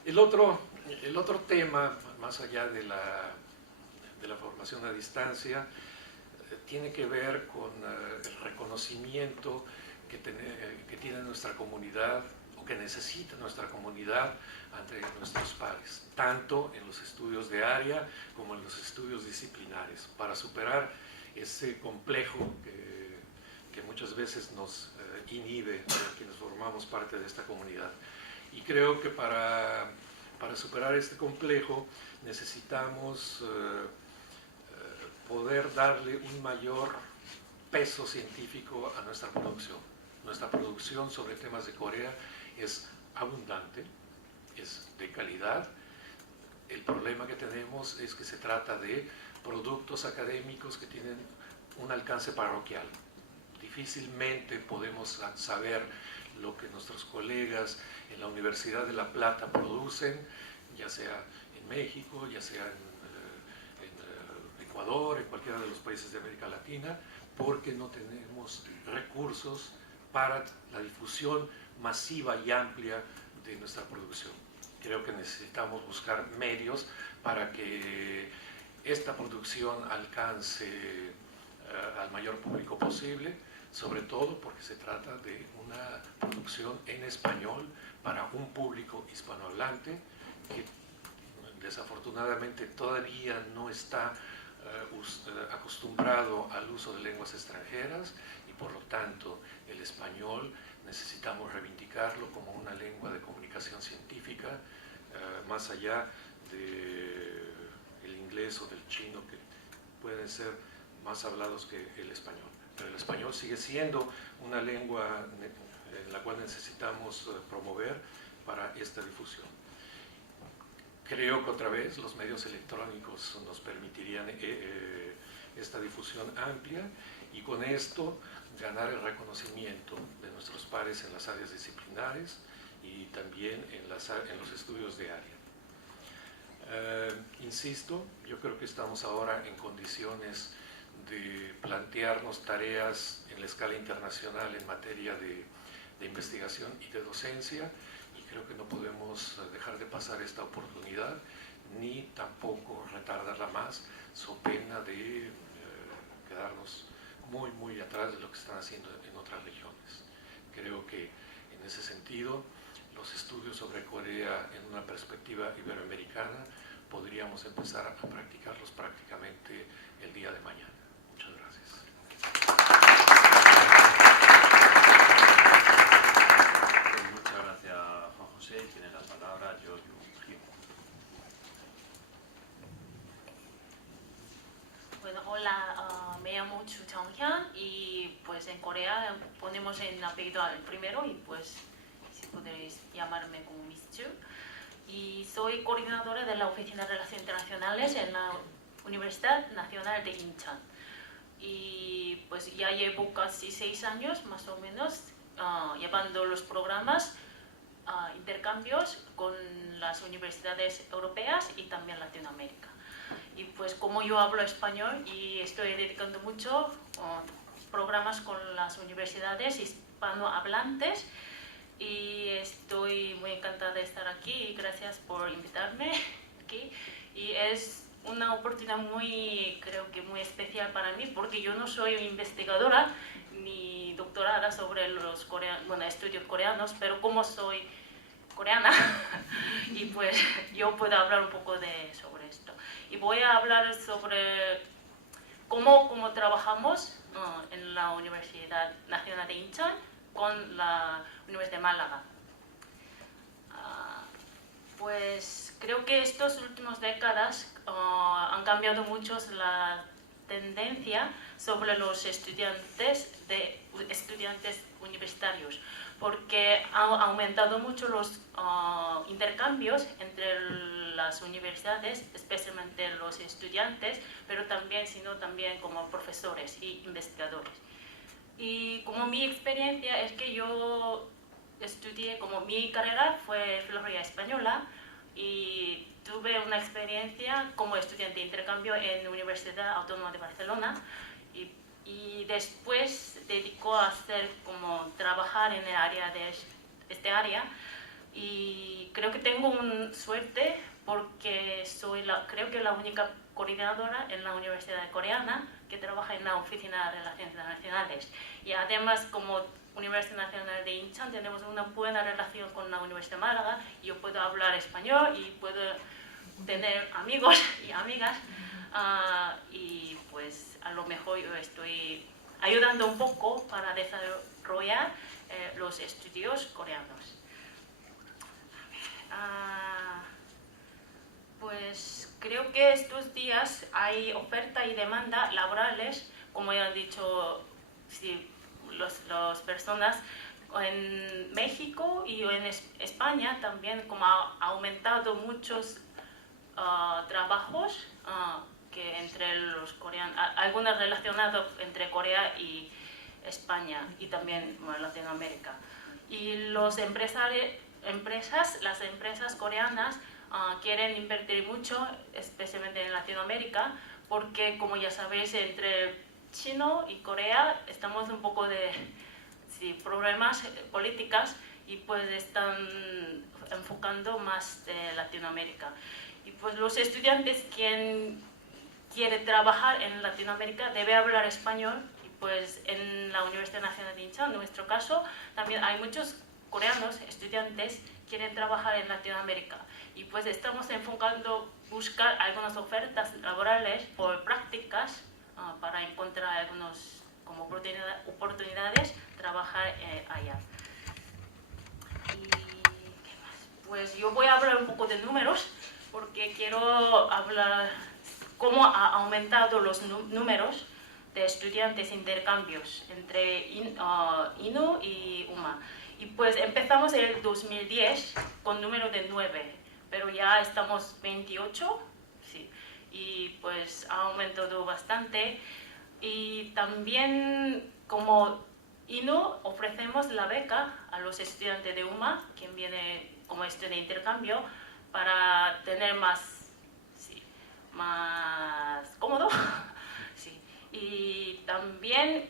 El otro tema, más allá de la formación a distancia, tiene que ver con el reconocimiento que tiene nuestra comunidad o que necesita nuestra comunidad ante nuestros pares, tanto en los estudios de área como en los estudios disciplinares, para superar ese complejo que muchas veces nos inhibe a quienes formamos parte de esta comunidad. Y creo que para superar este complejo necesitamos poder darle un mayor peso científico a nuestra producción. Nuestra producción sobre temas de Corea es abundante, es de calidad. El problema que tenemos es que se trata de productos académicos que tienen un alcance parroquial. Difícilmente podemos saber lo que nuestros colegas en la Universidad de La Plata producen, ya sea en México, ya sea en Ecuador, en cualquiera de los países de América Latina, porque no tenemos recursos para la difusión masiva y amplia de nuestra producción. Creo que necesitamos buscar medios para que esta producción alcance al mayor público posible, sobre todo porque se trata de una producción en español para un público hispanohablante que desafortunadamente todavía no está acostumbrado al uso de lenguas extranjeras y por lo tanto el español necesitamos reivindicarlo como una lengua de comunicación científica más allá del inglés o del chino, que pueden ser más hablados que el español. Pero el español sigue siendo una lengua en la cual necesitamos promover para esta difusión. Creo que otra vez los medios electrónicos nos permitirían esta difusión amplia y con esto ganar el reconocimiento de nuestros pares en las áreas disciplinares y también en los estudios de área. Insisto, yo creo que estamos ahora en condiciones de plantearnos tareas en la escala internacional en materia de investigación y de docencia, y creo que no podemos dejar de pasar esta oportunidad ni tampoco retardarla más, so pena de quedarnos muy atrás de lo que están haciendo en otras regiones. Creo que en ese sentido los estudios sobre Corea en una perspectiva iberoamericana podríamos empezar a practicarlos prácticamente el día de mañana. Muchas gracias. Muchas gracias, Juan José. Tiene la palabra Yo Hyun. Bueno, hola, me llamo Chu Changhyun y pues en Corea ponemos tenemos en apellido al primero y pues si podéis llamarme como Miss Chu. Y soy coordinadora de la Oficina de Relaciones Internacionales en la Universidad Nacional de Incheon. Y pues ya llevo casi 6 años más o menos llevando los programas intercambios con las universidades europeas y también Latinoamérica. Y pues como yo hablo español y estoy dedicando mucho programas con las universidades hispanohablantes, y estoy muy encantada de estar aquí y gracias por invitarme aquí. Y es una oportunidad creo que muy especial para mí, porque yo no soy investigadora ni doctorada sobre los estudios coreanos, pero como soy coreana y pues yo puedo hablar un poco sobre esto. Y voy a hablar sobre cómo trabajamos en la Universidad Nacional de Incheon con la Universidad de Málaga. Pues creo que estas últimas décadas han cambiado mucho la tendencia sobre los estudiantes universitarios, porque han aumentado mucho los intercambios entre las universidades, especialmente los estudiantes, pero también como profesores y investigadores. Y como mi experiencia es que yo estudié, como mi carrera fue filología española, y tuve una experiencia como estudiante de intercambio en la Universidad Autónoma de Barcelona, y después dedicó a trabajar en el área de este área, y creo que tengo suerte porque creo que la única coordinadora en la Universidad Coreana que trabaja en la Oficina de Relaciones Internacionales. Y además, como Universidad Nacional de Incheon, tenemos una buena relación con la Universidad de Málaga. Yo puedo hablar español y puedo tener amigos y amigas. Y pues a lo mejor yo estoy ayudando un poco para desarrollar los estudios coreanos. Pues creo que estos días hay oferta y demanda laborales, como ya han dicho las personas en México y en España también, como ha aumentado muchos trabajos que entre los coreanos, algunos relacionados entre Corea y España y también Latinoamérica. Y las empresas coreanas quieren invertir mucho, especialmente en Latinoamérica, porque como ya sabéis, entre China y Corea estamos un poco de problemas políticos, y pues están enfocando más de Latinoamérica. Y pues los estudiantes, quien quiere trabajar en Latinoamérica debe hablar español, y pues en la Universidad Nacional de Incheon, en nuestro caso, también hay muchos coreanos estudiantes que quieren trabajar en Latinoamérica, y pues estamos enfocando buscar algunas ofertas laborales o prácticas para encontrar algunas como oportunidades trabajar allá. Y ¿qué más? Pues yo voy a hablar un poco de números, porque quiero hablar cómo ha aumentado los números de estudiantes intercambios entre INU y UMA. Y pues empezamos en el 2010 con número de 9, pero ya estamos 28, sí, y pues ha aumentado bastante. Y también como INU ofrecemos la beca a los estudiantes de UMA, quien viene como estudiante de intercambio, para tener más cómodo. Sí. Y también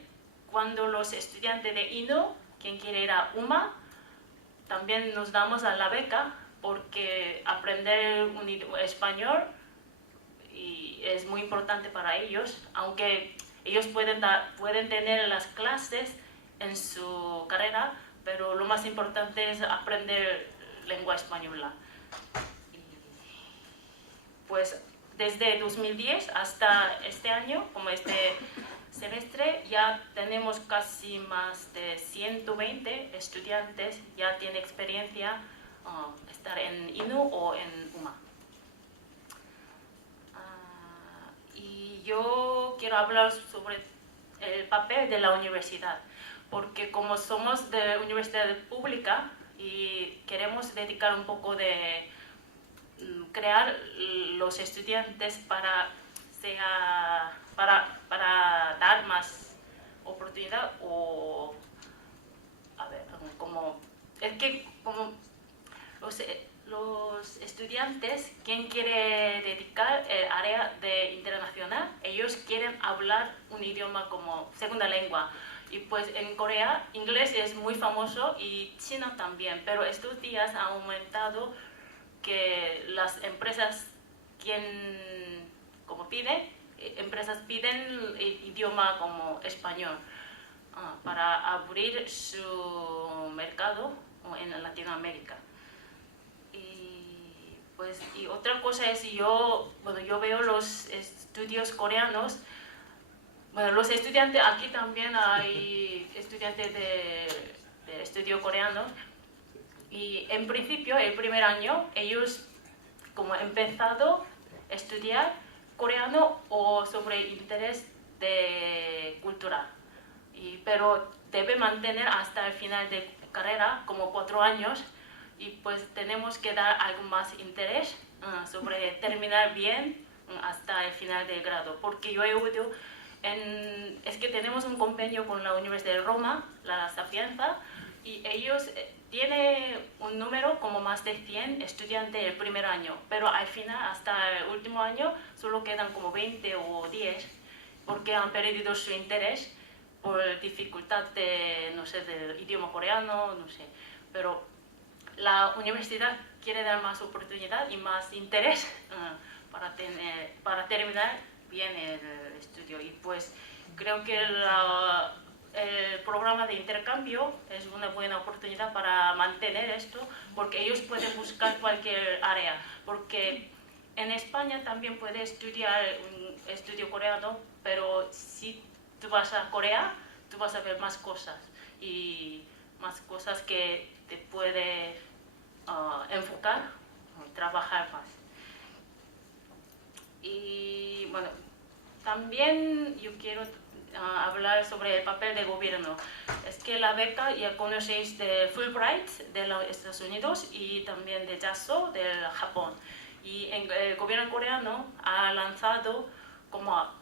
cuando los estudiantes de INU, quien quiere ir a UMA, también nos damos a la beca, porque aprender un español es muy importante para ellos, aunque ellos pueden tener las clases en su carrera, pero lo más importante es aprender lengua española. Pues desde 2010 hasta este año, como este semestre, ya tenemos casi más de 120 estudiantes ya tienen experiencia estar en INU o en UMA. Y yo quiero hablar sobre el papel de la universidad, porque como somos de universidad pública y queremos dedicar un poco de crear los estudiantes para dar más oportunidad o a ver, como es que como los estudiantes, quien quiere dedicar el área de internacional, ellos quieren hablar un idioma como segunda lengua. Y pues en Corea inglés es muy famoso y China también, pero estos días ha aumentado que las empresas empresas piden el idioma como español para abrir su mercado en Latinoamérica. Y otra cosa es, yo veo los estudios coreanos, bueno, los estudiantes, aquí también hay estudiantes de estudio coreano, y en principio, el primer año, ellos como han empezado a estudiar coreano o sobre interés de cultura, pero debe mantener hasta el final de carrera, como 4 años, y pues tenemos que dar algo más interés sobre terminar bien hasta el final del grado, porque yo he oído, es que tenemos un convenio con la Universidad de Roma, la Sapienza, y ellos tienen un número como más de 100 estudiantes el primer año, pero al final, hasta el último año, solo quedan como 20 o 10, porque han perdido su interés por dificultad del idioma coreano, no sé, pero la universidad quiere dar más oportunidad y más interés para terminar bien el estudio. Y pues creo que el programa de intercambio es una buena oportunidad para mantener esto, porque ellos pueden buscar cualquier área, porque en España también puedes estudiar un estudio coreano, pero si tú vas a Corea, tú vas a ver más cosas y más cosas que te puede enfocar, trabajar más. Y bueno, también yo quiero hablar sobre el papel del gobierno. Es que la beca, ya conocéis de Fulbright de los Estados Unidos y también de JASO del Japón. Y el gobierno coreano ha lanzado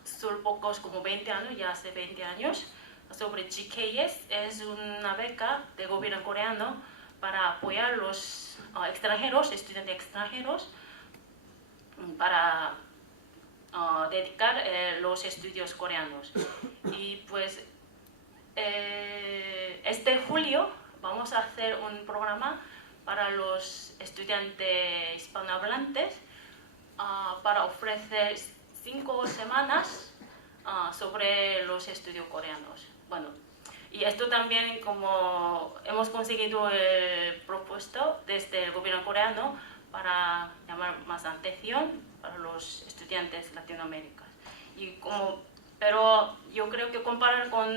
solo pocos, como 20 años, ya hace 20 años, sobre GKS. Es una beca del gobierno coreano para apoyar a los estudiantes extranjeros, para dedicar los estudios coreanos. Y pues este julio vamos a hacer un programa para los estudiantes hispanohablantes para ofrecer 5 semanas sobre los estudios coreanos. Bueno, y esto también, como hemos conseguido el propuesto desde el gobierno coreano para llamar más atención para los estudiantes latinoamericanos. Pero yo creo que comparar con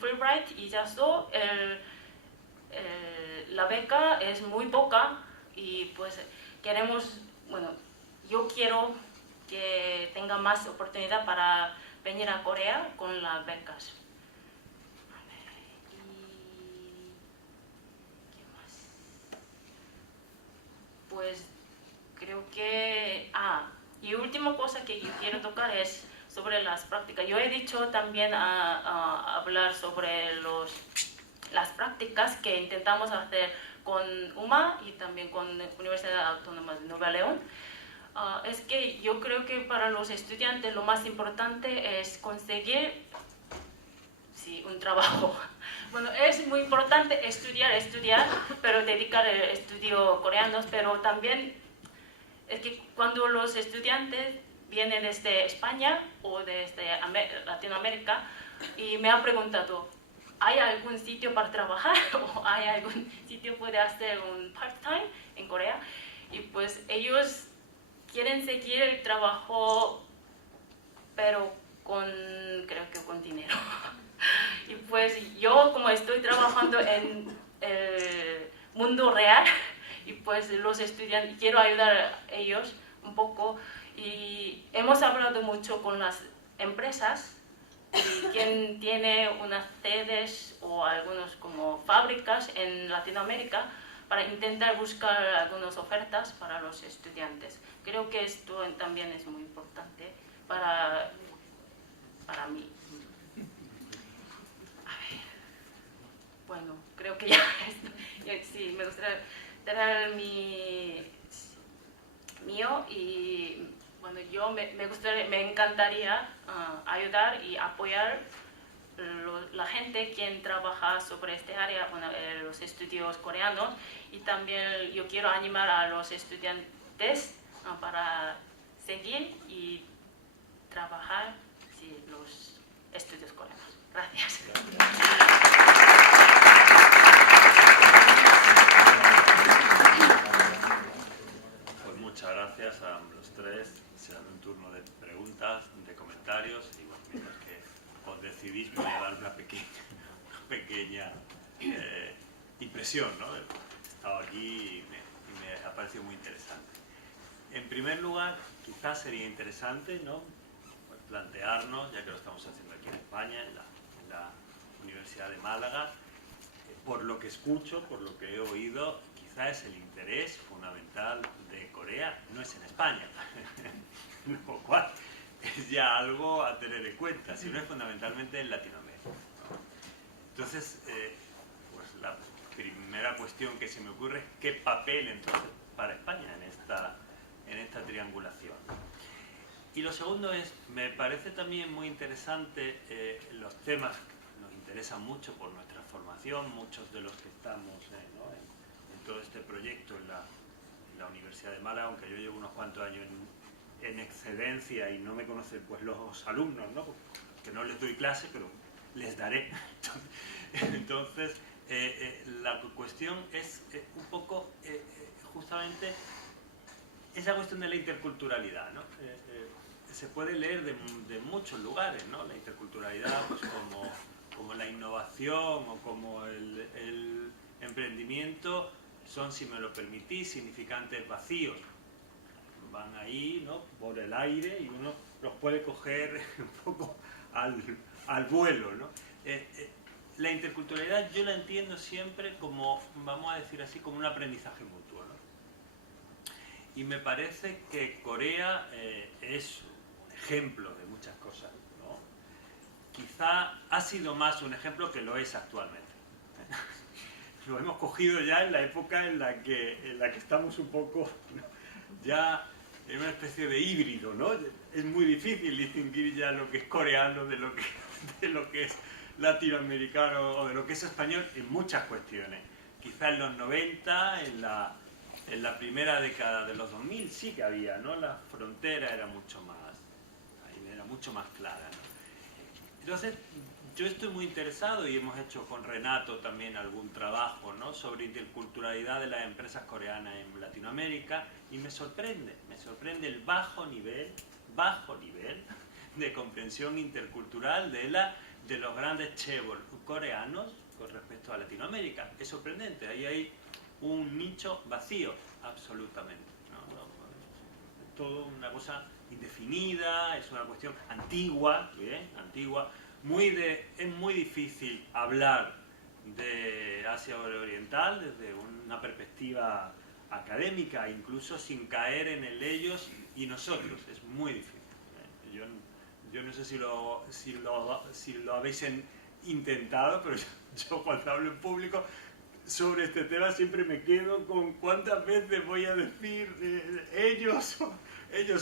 Fulbright y JASO, la beca es muy poca y pues yo quiero que tenga más oportunidad para venir a Corea con las becas. Pues creo que... y última cosa que yo quiero tocar es sobre las prácticas. Yo he dicho también hablar sobre las prácticas que intentamos hacer con UMA y también con la Universidad Autónoma de Nuevo León. Es que yo creo que para los estudiantes lo más importante es conseguir un trabajo. Bueno, es muy importante estudiar, pero dedicar el estudio coreano, pero también es que cuando los estudiantes vienen desde España o desde Latinoamérica y me han preguntado, ¿hay algún sitio para trabajar o hay algún sitio puede hacer un part-time en Corea? Y pues ellos quieren seguir el trabajo, pero creo que con dinero. Y pues yo, como estoy trabajando en el mundo real, y pues los estudiantes, quiero ayudar a ellos un poco, y hemos hablado mucho con las empresas si quien tiene unas sedes o algunas como fábricas en Latinoamérica para intentar buscar algunas ofertas para los estudiantes. Creo que esto también es muy importante para mí. A ver. Bueno, creo que ya sí, me gustaría dar mío y bueno, yo me encantaría ayudar y apoyar la gente quien trabaja sobre este área, bueno, los estudios coreanos, y también yo quiero animar a los estudiantes para seguir y trabajar los estudios coreanos. Gracias. Pues muchas gracias a los tres. Se da un turno de preguntas, de comentarios, y bueno, mientras que os decidís, voy a dar una pequeña impresión, ¿no? He estado aquí y me ha parecido muy interesante. En primer lugar, quizás sería interesante, ¿no?, pues plantearnos, ya que lo estamos haciendo aquí en España, en la Universidad de Málaga, por lo que escucho, por lo que he oído, quizás el interés fundamental de Corea no es en España, lo cual es ya algo a tener en cuenta, sino es fundamentalmente en Latinoamérica, ¿no? Entonces, pues la primera cuestión que se me ocurre es qué papel entonces para España en esta triangulación. Y lo segundo es, me parece también muy interesante los temas que nos interesan mucho por nuestra formación, muchos de los que estamos ¿no?, en todo este proyecto en la Universidad de Málaga, aunque yo llevo unos cuantos años en excedencia y no me conocen pues los alumnos, ¿no?, que no les doy clase, pero les daré. Entonces, la cuestión es un poco justamente esa cuestión de la interculturalidad, ¿no? Se puede leer de muchos lugares, ¿no? La interculturalidad pues como la innovación o como el emprendimiento son, si me lo permitís, significantes vacíos. Van ahí, ¿no?, por el aire y uno los puede coger un poco al vuelo, ¿no? La interculturalidad yo la entiendo siempre como, vamos a decir así, como un aprendizaje mutuo, ¿no? Y me parece que Corea es un ejemplo de muchas cosas, ¿no? Quizá ha sido más un ejemplo que lo es actualmente. Lo hemos cogido ya en la época en la que estamos un poco, ¿no?, ya en una especie de híbrido, ¿no? Es muy difícil distinguir ya lo que es coreano de lo que es latinoamericano o de lo que es español en muchas cuestiones. Quizá en los 90, en la primera década de los 2000 sí que había, ¿no? La frontera era mucho más clara, ¿no? Entonces, yo estoy muy interesado y hemos hecho con Renato también algún trabajo, ¿no?, sobre interculturalidad de las empresas coreanas en Latinoamérica, y me sorprende el bajo nivel de comprensión intercultural de los grandes chaebols coreanos con respecto a Latinoamérica. Es sorprendente, ahí hay un nicho vacío, absolutamente, ¿no? Todo una cosa indefinida, es una cuestión antigua, ¿bien? Antigua. Es muy difícil hablar de Asia Oriental desde una perspectiva académica, incluso sin caer en el ellos y nosotros. Es muy difícil. Yo no sé si lo habéis intentado, pero yo cuando hablo en público sobre este tema siempre me quedo con cuántas veces voy a decir ellos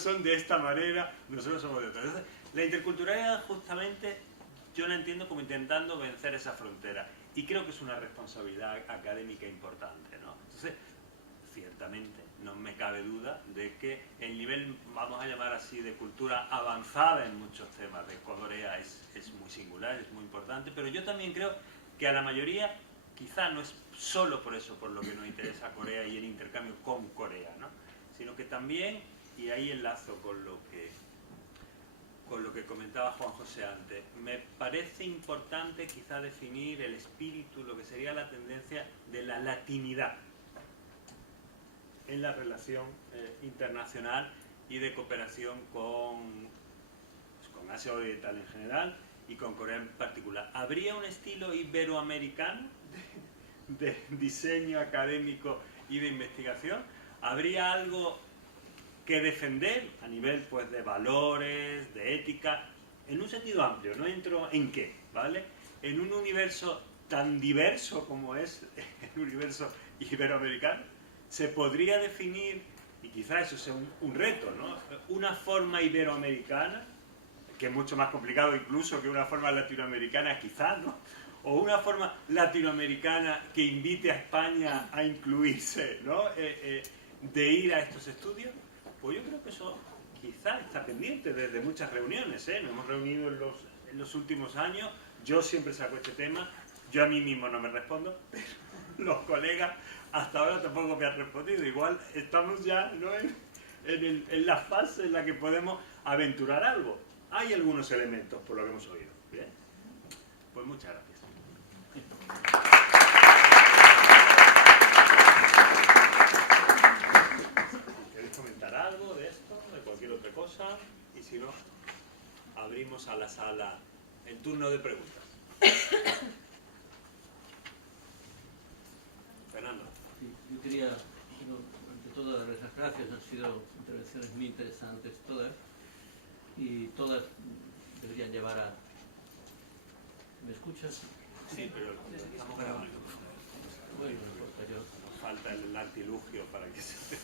son de esta manera, nosotros somos de otra. Entonces, la interculturalidad justamente yo la entiendo como intentando vencer esa frontera, y creo que es una responsabilidad académica importante, ¿no? Entonces, ciertamente no me cabe duda de que el nivel, vamos a llamar así, de cultura avanzada en muchos temas de Corea es muy singular, es muy importante, pero yo también creo que a la mayoría quizá no es solo por eso por lo que nos interesa Corea y el intercambio con Corea, ¿no?, sino que también, y ahí enlazo con lo que comentaba Juan José antes, me parece importante quizá definir el espíritu, lo que sería la tendencia de la latinidad en la relación internacional y de cooperación con Asia Oriental en general y con Corea en particular. ¿Habría un estilo iberoamericano de diseño académico y de investigación? ¿Habría algo que defender a nivel pues, de valores, de ética, en un sentido amplio? No entro en qué, ¿vale? En un universo tan diverso como es el universo iberoamericano, se podría definir, y quizás eso sea un reto, ¿no? Una forma iberoamericana, que es mucho más complicado incluso que una forma latinoamericana quizás, ¿no? O una forma latinoamericana que invite a España a incluirse, ¿no? De ir a estos estudios. Pues yo creo que eso quizás está pendiente desde muchas reuniones, ¿eh? Nos hemos reunido en los últimos años, yo siempre saco este tema, yo a mí mismo no me respondo, pero los colegas hasta ahora tampoco me han respondido. Igual estamos ya, ¿no?, en la fase en la que podemos aventurar algo. Hay algunos elementos, por lo que hemos oído. ¿Bien? Pues muchas gracias. ¿Queréis comentar algo de esto, de cualquier otra cosa? Y si no, abrimos a la sala el turno de preguntas. Fernando. Sí, yo quería, ante todo, darles las gracias. Han sido intervenciones muy interesantes todas, y todas deberían llevar a... ¿Me escuchas? Sí, pero estamos grabando. Bueno, no importa, yo... Nos falta el artilugio para que se...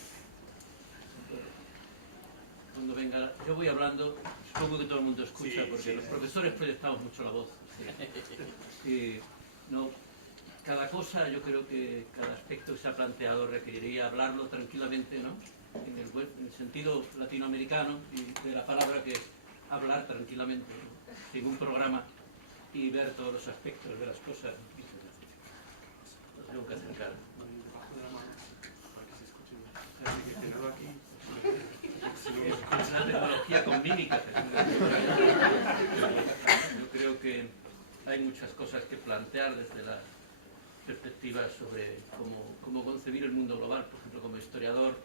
Cuando venga... Yo voy hablando, supongo que todo el mundo escucha, Sí, porque sí, los sí. profesores proyectamos mucho la voz. Sí. Y, no, cada cosa, yo creo que cada aspecto que se ha planteado requeriría hablarlo tranquilamente, ¿no? En el sentido latinoamericano y de la palabra, que es hablar tranquilamente, ¿no? Sin un programa, y ver todos los aspectos de las cosas. Los tengo que acercar. Es una tecnología con mímica. Yo creo que hay muchas cosas que plantear desde la perspectiva sobre cómo concebir el mundo global, por ejemplo, como historiador,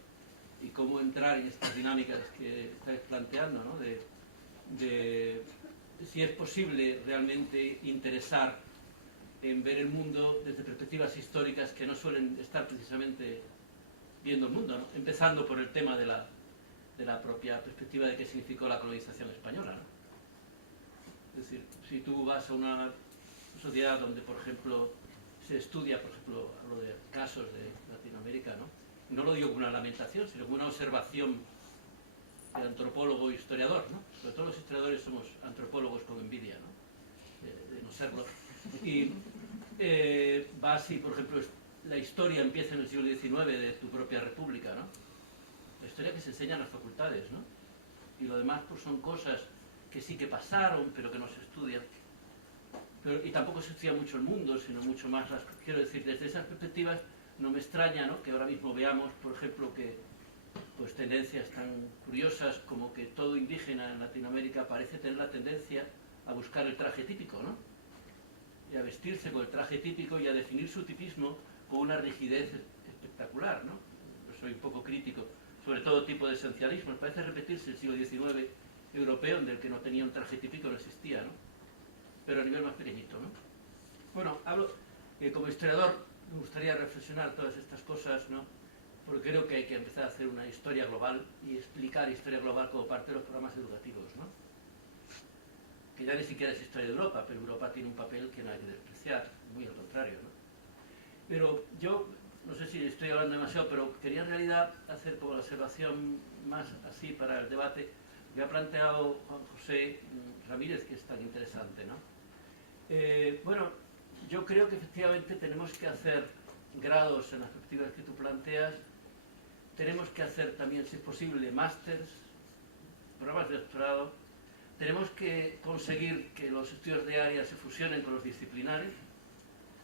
y cómo entrar en estas dinámicas que estáis planteando, ¿no? De si es posible realmente interesar en ver el mundo desde perspectivas históricas que no suelen estar precisamente viendo el mundo, ¿no? Empezando por el tema de la propia perspectiva de qué significó la colonización española, ¿no? Es decir, si tú vas a una sociedad donde, por ejemplo, se estudia, por ejemplo, hablo de casos de Latinoamérica, ¿no? No lo digo como una lamentación, sino como una observación del antropólogo e historiador, ¿no? Sobre todo los historiadores somos antropólogos con envidia, ¿no? De no serlo. Y vas y, por ejemplo, la historia empieza en el siglo XIX de tu propia república, ¿no? La historia que se enseña en las facultades, ¿no? Y lo demás pues son cosas que sí que pasaron, pero que no se estudian. Y tampoco se estudia mucho el mundo, sino mucho más las... Quiero decir, desde esas perspectivas no me extraña, ¿no?, que ahora mismo veamos, por ejemplo, que pues tendencias tan curiosas como que todo indígena en Latinoamérica parece tener la tendencia a buscar el traje típico, ¿no? Y a vestirse con el traje típico y a definir su tipismo con una rigidez espectacular, ¿no? Yo soy un poco crítico sobre todo tipo de esencialismo. Parece repetirse el siglo XIX europeo, en el que no tenía un traje típico, no existía, ¿no? Pero a nivel más pequeñito, ¿no? Bueno, hablo como historiador, me gustaría reflexionar todas estas cosas, ¿no? Porque creo que hay que empezar a hacer una historia global y explicar historia global como parte de los programas educativos, ¿no? Que ya ni siquiera es historia de Europa, pero Europa tiene un papel que no hay que despreciar, muy al contrario, ¿no? Pero yo, no sé si estoy hablando demasiado, pero quería en realidad hacer como la observación más así para el debate que ha planteado Juan José Ramírez, que es tan interesante, ¿no? Bueno, yo creo que efectivamente tenemos que hacer grados en las perspectivas que tú planteas. Tenemos que hacer también, si es posible, másters, programas de doctorado. Tenemos que conseguir que los estudios de área se fusionen con los disciplinares.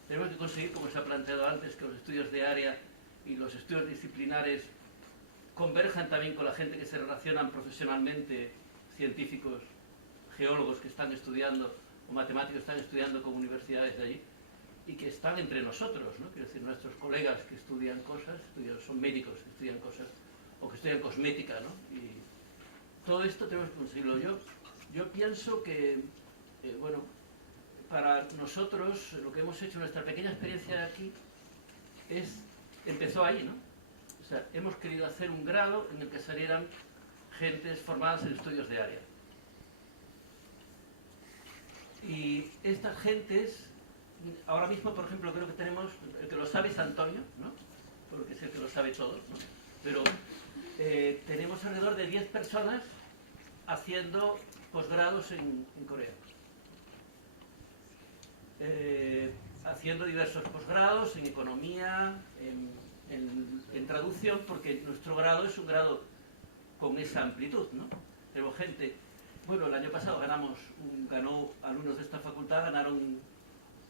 Tenemos que conseguir, como se ha planteado antes, que los estudios de área y los estudios disciplinares converjan también con la gente que se relacionan profesionalmente, científicos, geólogos que están estudiando, o matemáticos que están estudiando con universidades de allí, y que están entre nosotros, ¿no? Quiero decir, nuestros colegas que estudian cosas, son médicos que estudian cosas, o que estudian cosmética, ¿no? Y todo esto tenemos que conseguirlo. Yo pienso que bueno, para nosotros lo que hemos hecho, nuestra pequeña experiencia de aquí, empezó ahí, ¿no? O sea, hemos querido hacer un grado en el que salieran gentes formadas en estudios de área. Y estas gentes, ahora mismo, por ejemplo, creo que tenemos, el que lo sabe es Antonio, ¿no? Porque es el que lo sabe todo, ¿no? Pero tenemos alrededor de 10 personas haciendo posgrados en Corea. Haciendo diversos posgrados en economía, en traducción, porque nuestro grado es un grado con esa amplitud, ¿no? Tenemos gente, bueno, el año pasado ganó alumnos de esta facultad, ganaron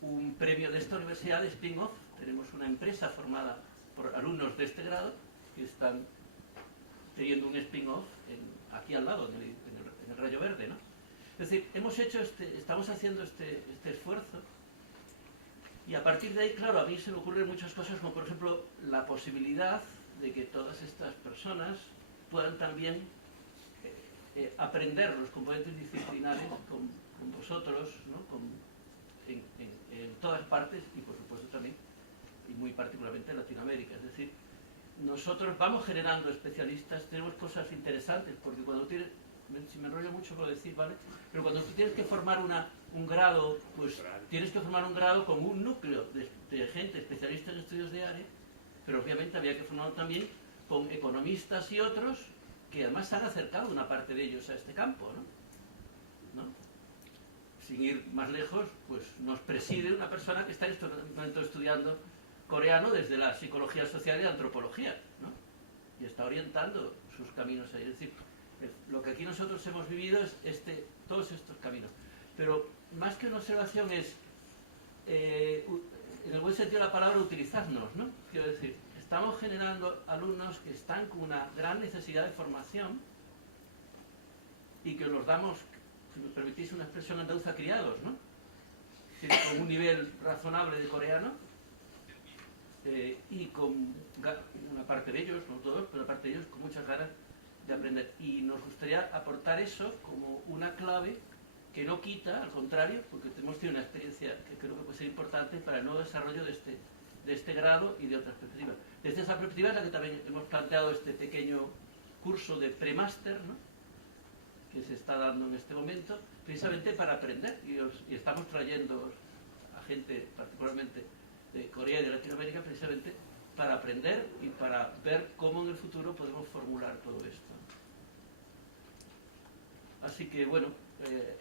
un premio de esta universidad de spin-off. Tenemos una empresa formada por alumnos de este grado que están teniendo un spin-off aquí al lado, en el Rayo Verde, ¿no? Es decir, estamos haciendo este esfuerzo, y a partir de ahí, claro, a mí se me ocurren muchas cosas, como por ejemplo la posibilidad de que todas estas personas puedan también aprender los componentes disciplinares con vosotros, ¿no? En todas partes, y por supuesto también, y muy particularmente en Latinoamérica. Es decir, nosotros vamos generando especialistas, tenemos cosas interesantes, porque cuando tienes, si me enrollo mucho por decir, ¿vale? Pero cuando tú tienes que formar un grado, pues tienes que formar un grado con un núcleo de gente especialista en estudios de área, pero obviamente había que formarlo también con economistas y otros que además se han acercado una parte de ellos a este campo, ¿no? Sin ir más lejos, pues nos preside una persona que está en este momento estudiando coreano desde la psicología social y la antropología, ¿no? Y está orientando sus caminos ahí. Es decir, lo que aquí nosotros hemos vivido es todos estos caminos. Pero más que una observación es, en el buen sentido de la palabra, utilizarnos, ¿no? Quiero decir, estamos generando alumnos que están con una gran necesidad de formación y que los damos, si me permitís una expresión andaluza, criados, ¿no? Es decir, con un nivel razonable de coreano, y con una parte de ellos, no todos, pero una parte de ellos con muchas ganas de aprender. Y nos gustaría aportar eso como una clave que no quita, al contrario, porque hemos tenido una experiencia que creo que puede ser importante para el nuevo desarrollo de este grado y de otras perspectivas. Desde esa perspectiva es la que también hemos planteado este pequeño curso de premáster, ¿no? Que se está dando en este momento, precisamente para aprender, y estamos trayendo a gente particularmente de Corea y de Latinoamérica precisamente para aprender y para ver cómo en el futuro podemos formular todo esto. Así que bueno,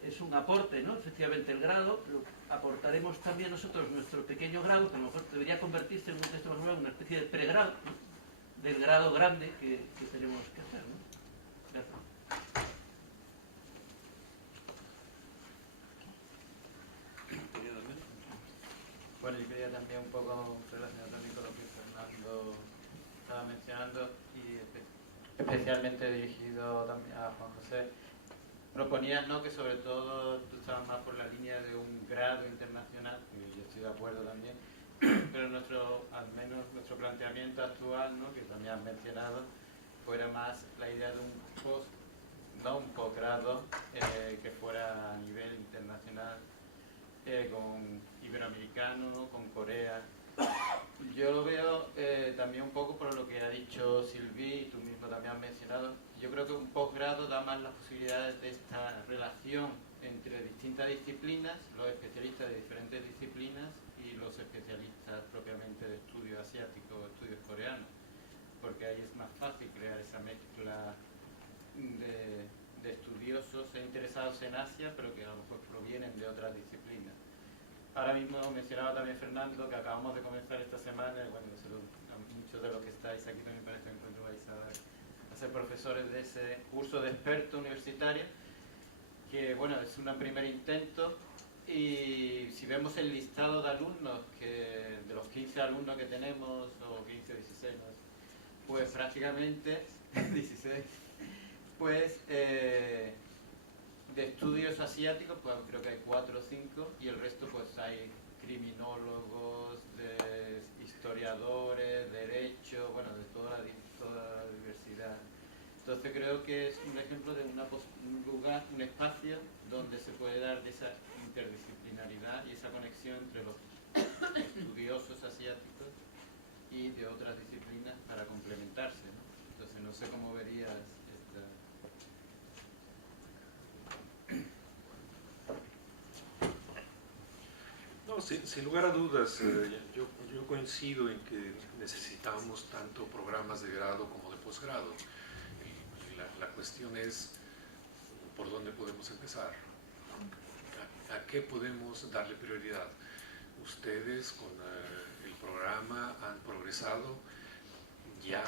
es un aporte, ¿no? Efectivamente el grado, pero aportaremos también nosotros nuestro pequeño grado, que a lo mejor debería convertirse en un texto más nuevo, una especie de pregrado, ¿no? Del grado grande que tenemos que hacer, ¿no? Gracias. Bueno, yo quería también un poco relacionado también con lo que Fernando estaba mencionando y especialmente dirigido también a Juan José. Proponías, ¿no?, que sobre todo tú estabas más por la línea de un grado internacional, y yo estoy de acuerdo también, pero al menos nuestro planteamiento actual, ¿no?, que también has mencionado, fuera más la idea de un posgrado que fuera a nivel internacional, con iberoamericano, ¿no?, con Corea. Yo lo veo también un poco por lo que ha dicho Sylvie y tú mismo también has mencionado. Yo creo que un posgrado da más las posibilidades de esta relación entre distintas disciplinas, los especialistas de diferentes disciplinas y los especialistas propiamente de estudios asiáticos o estudios coreanos, porque ahí es más fácil crear esa mezcla de estudiosos e interesados en Asia, pero que a lo mejor provienen de otras disciplinas. Ahora mismo mencionaba también Fernando que acabamos de comenzar esta semana, bueno, muchos de los que estáis aquí también para este encuentro vais a ser profesores de ese curso de experto universitario, que bueno, es un primer intento, y si vemos el listado de alumnos, de los 15 alumnos que tenemos, o 15 o 16, no sé, pues prácticamente 16, pues de estudios asiáticos, pues creo que hay 4 o 5, y el resto pues hay criminólogos, historiadores, derecho, bueno, de toda la diversidad. Entonces creo que es un ejemplo de un lugar, un espacio donde se puede dar de esa interdisciplinaridad y esa conexión entre los estudiosos asiáticos y de otras disciplinas para complementarse, ¿no? Entonces no sé cómo verías esta... No, sin lugar a dudas, yo coincido en que necesitamos tanto programas de grado como de posgrado. La cuestión es por dónde podemos empezar, a qué podemos darle prioridad. Ustedes con el programa han progresado ya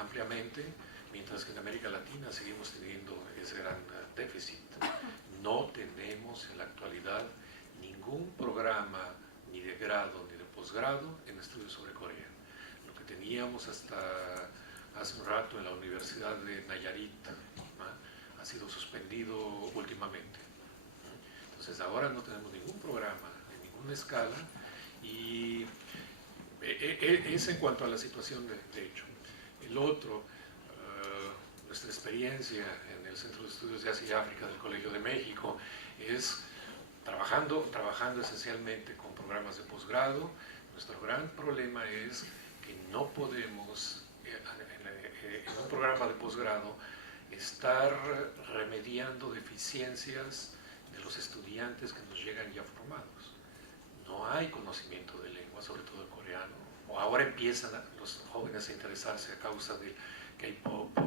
ampliamente, mientras que en América Latina seguimos teniendo ese gran déficit. No tenemos en la actualidad ningún programa ni de grado ni de posgrado en estudios sobre Corea. Lo que teníamos hasta hace un rato en la Universidad de Nayarit, ¿no?, ha sido suspendido últimamente. Entonces ahora no tenemos ningún programa en ninguna escala, y es en cuanto a la situación de hecho. El otro, nuestra experiencia en el Centro de Estudios de Asia y África del Colegio de México es trabajando esencialmente con programas de posgrado. Nuestro gran problema es que no podemos en un programa de posgrado estar remediando deficiencias de los estudiantes que nos llegan ya formados. No hay conocimiento de lengua, sobre todo el coreano, o ahora empiezan los jóvenes a interesarse a causa del K-pop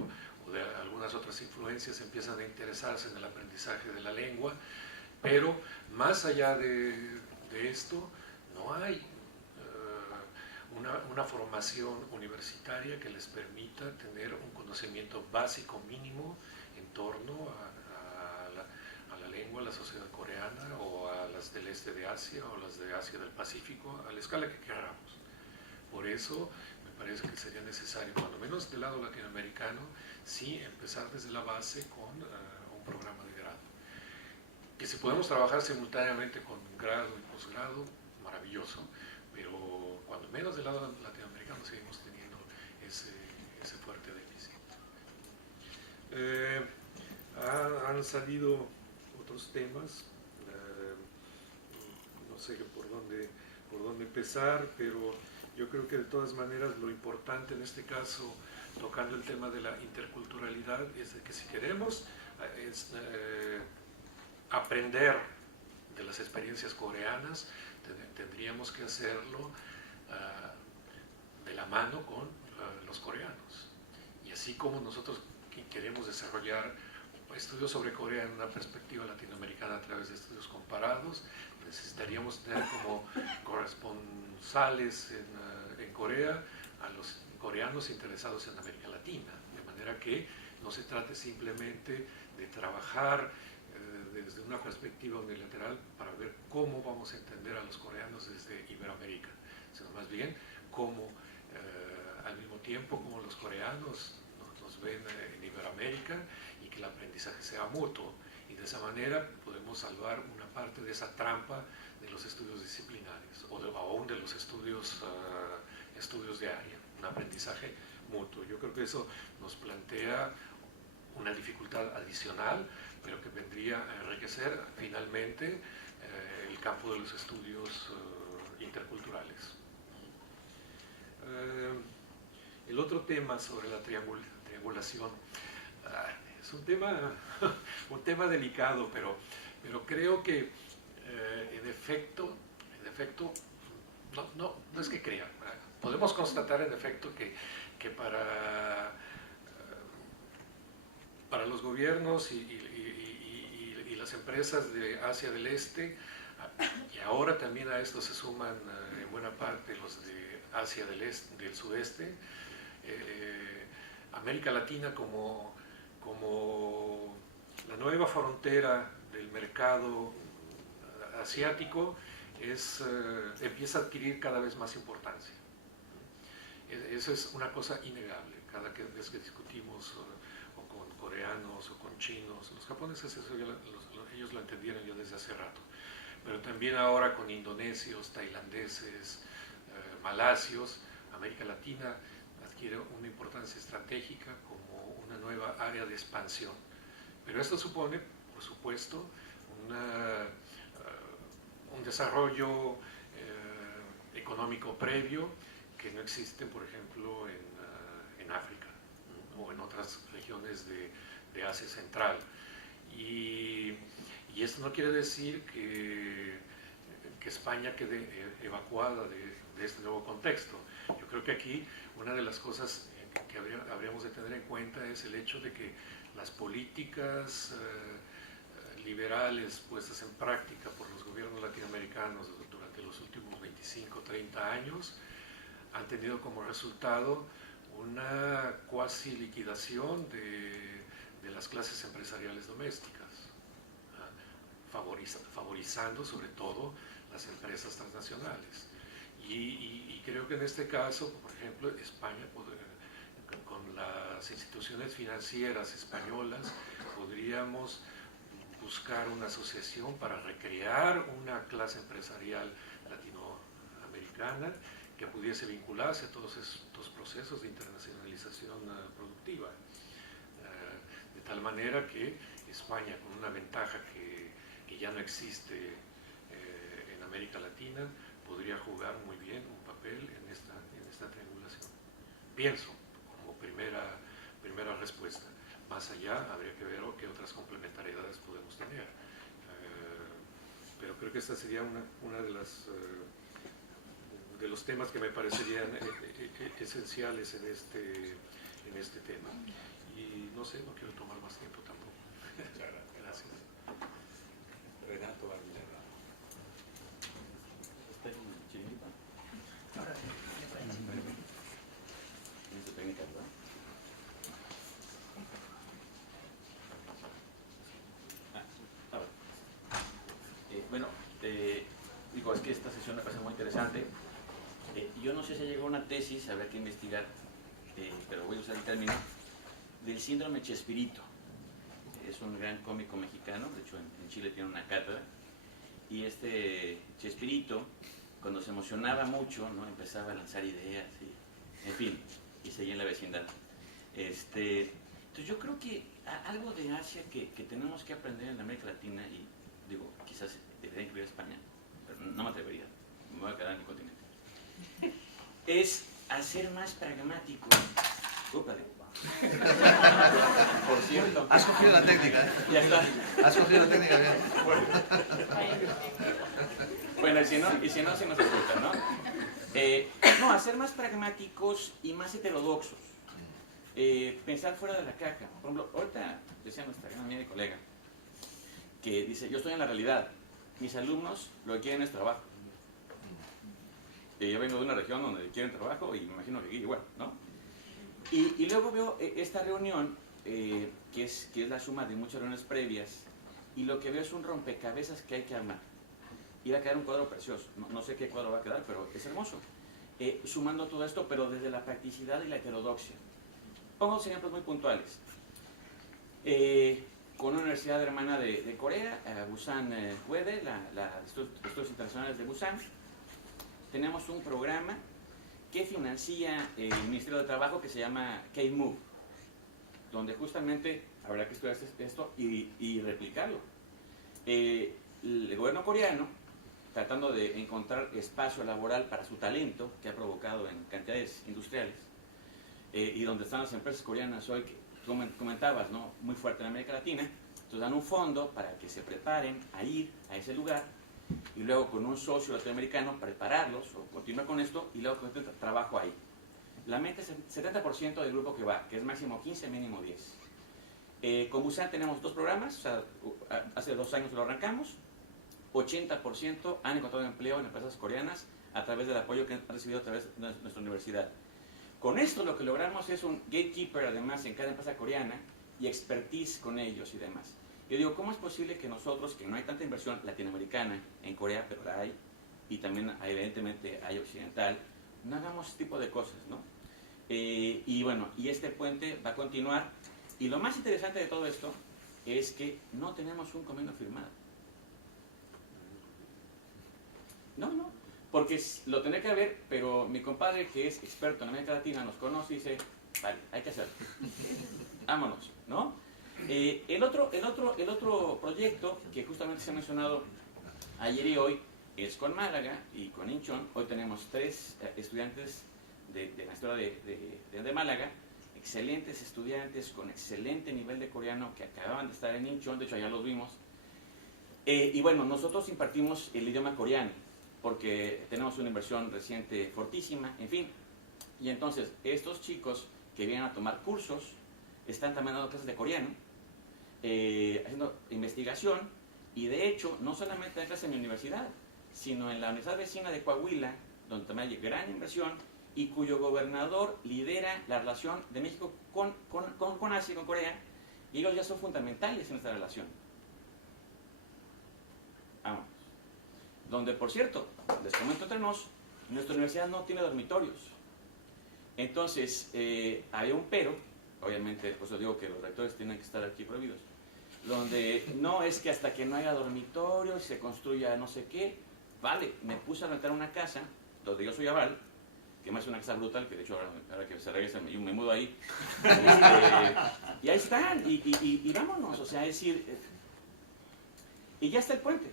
o de algunas otras influencias, empiezan a interesarse en el aprendizaje de la lengua, pero más allá de esto no hay una formación universitaria que les permita tener un conocimiento básico mínimo en torno a la lengua, a la sociedad coreana, o a las del este de Asia, o las de Asia del Pacífico, a la escala que queramos. Por eso me parece que sería necesario, cuando menos del lado latinoamericano, sí empezar desde la base con un programa de grado. Que si podemos trabajar simultáneamente con grado y posgrado, maravilloso, pero cuando menos del lado latinoamericano seguimos teniendo ese fuerte déficit. Han salido otros temas, no sé por dónde empezar, pero yo creo que de todas maneras lo importante en este caso, tocando el tema de la interculturalidad, es de que si queremos aprender de las experiencias coreanas, tendríamos que hacerlo de la mano con los coreanos. Y así como nosotros queremos desarrollar estudios sobre Corea en una perspectiva latinoamericana a través de estudios comparados, necesitaríamos tener como corresponsales en Corea a los coreanos interesados en América Latina, de manera que no se trate simplemente de trabajar desde una perspectiva unilateral para ver cómo vamos a entender a los coreanos desde Iberoamérica, sino más bien cómo al mismo tiempo como los coreanos nos ven en Iberoamérica, y que el aprendizaje sea mutuo, y de esa manera podemos salvar una parte de esa trampa de los estudios disciplinarios o aún de los estudios de área, un aprendizaje mutuo. Yo creo que eso nos plantea una dificultad adicional, pero que vendría a enriquecer finalmente el campo de los estudios interculturales. El otro tema sobre la triangulación es un tema delicado, pero creo que en efecto no es que crea, podemos constatar en efecto que para los gobiernos y las empresas de Asia del Este, y ahora también a esto se suman en buena parte los de Asia del Sudeste, América Latina como la nueva frontera del mercado asiático empieza a adquirir cada vez más importancia. Eso es una cosa innegable. Cada vez que discutimos o con coreanos o con chinos, los japoneses ellos lo entendieron ya desde hace rato, pero también ahora con indonesios, tailandeses, malasios, América Latina adquiere una importancia estratégica como una nueva área de expansión. Pero esto supone, por supuesto, un desarrollo económico previo que no existe, por ejemplo, en África, ¿no? O en otras regiones de Asia Central. Y esto no quiere decir que España quede evacuada de este nuevo contexto. Yo creo que aquí una de las cosas que habríamos de tener en cuenta es el hecho de que las políticas liberales puestas en práctica por los gobiernos latinoamericanos durante los últimos 25, 30 años han tenido como resultado una cuasi liquidación de las clases empresariales domésticas, favorizando sobre todo las empresas transnacionales. Y creo que en este caso, por ejemplo, España, con las instituciones financieras españolas, podríamos buscar una asociación para recrear una clase empresarial latinoamericana que pudiese vincularse a todos estos procesos de internacionalización productiva. De tal manera que España, con una ventaja que ya no existe en América Latina, podría jugar muy bien un papel en esta triangulación. Pienso, como primera respuesta. Más allá, habría que ver qué otras complementariedades podemos tener. Pero creo que esta sería una de los temas que me parecerían esenciales en este tema. Y no sé, no quiero tomar más tiempo tampoco. Muchas gracias. Renato Armera. Bueno, digo, es que esta sesión me parece muy interesante. Yo no sé si ha llegado una tesis, habrá que investigar, pero voy a usar el término, del síndrome Chespirito. Es un gran cómico mexicano, de hecho en Chile tiene una cátedra, y este Chespirito, cuando se emocionaba mucho, ¿no? Empezaba a lanzar ideas, y, en fin, y seguía en la vecindad. Entonces yo creo que algo de Asia que tenemos que aprender en América Latina, y digo, quizás debería incluir a España, pero no me atrevería, me voy a quedar en mi continente, es hacer más pragmáticos. Por cierto. Has cogido la técnica, ¿eh? Ya está. Has cogido la técnica bien. Bueno, y si no, se nos escucha, ¿no? No, hacer más pragmáticos y más heterodoxos. Pensar fuera de la caja. Por ejemplo, ahorita decía nuestra gran amiga y colega, que dice, yo estoy en la realidad, mis alumnos lo que quieren es trabajo. Yo vengo de una región donde quieren trabajo y me imagino que aquí igual, ¿no? Y luego veo esta reunión, que es la suma de muchas reuniones previas, y lo que veo es un rompecabezas que hay que armar. Y va a quedar un cuadro precioso, no sé qué cuadro va a quedar, pero es hermoso. Sumando todo esto, pero desde la practicidad y la heterodoxia. Pongo dos ejemplos muy puntuales. Con una universidad hermana de Corea, Busan Huede, la Estudios Internacionales de Busan, tenemos un programa que financia el Ministerio de Trabajo que se llama K-Move, donde justamente habrá que estudiar esto y replicarlo. El gobierno coreano, tratando de encontrar espacio laboral para su talento, que ha provocado en cantidades industriales, y donde están las empresas coreanas hoy, que tú comentabas, ¿no? Muy fuerte en América Latina, entonces dan un fondo para que se preparen a ir a ese lugar, y luego con un socio latinoamericano prepararlos o continuar con esto y luego con trabajo ahí. La meta es el 70% del grupo que va, que es máximo 15, mínimo 10. Con Busan tenemos dos programas, o sea, hace 2 años lo arrancamos, 80% han encontrado empleo en empresas coreanas a través del apoyo que han recibido a través de nuestra universidad. Con esto lo que logramos es un gatekeeper además en cada empresa coreana y expertise con ellos y demás. Yo digo, ¿cómo es posible que nosotros, que no hay tanta inversión latinoamericana en Corea, pero la hay, y también evidentemente hay occidental, no hagamos este tipo de cosas, ¿no? Y bueno, y este puente va a continuar, y lo más interesante de todo esto es que no tenemos un convenio firmado. No, porque lo tendría que haber, pero mi compadre, que es experto en América Latina, nos conoce y dice, vale, hay que hacerlo. Vámonos, ¿no? El otro proyecto que justamente se ha mencionado ayer y hoy es con Málaga y con Incheon. Hoy tenemos 3 estudiantes de la historia de Málaga, excelentes estudiantes con excelente nivel de coreano que acababan de estar en Incheon, de hecho allá los vimos. Y bueno, nosotros impartimos el idioma coreano porque tenemos una inversión reciente fortísima, en fin. Y entonces estos chicos que vienen a tomar cursos están también dando clases de coreano, haciendo investigación, y de hecho no solamente dan clases en mi universidad, sino en la universidad vecina de Coahuila, donde también hay gran inversión y cuyo gobernador lidera la relación de México con Asia y con Corea, y ellos ya son fundamentales en esta relación. Vamos. Donde, por cierto, les comento entre nos, nuestra universidad no tiene dormitorios. Entonces, había un pero, obviamente, por eso digo que los rectores tienen que estar aquí prohibidos, donde no es que hasta que no haya dormitorios se construya no sé qué. Vale, me puse a rentar una casa, donde yo soy aval, que me hace una casa brutal, que de hecho ahora que se regresa me mudo ahí. Y ahí están, y vámonos, o sea, es decir, y ya está el puente.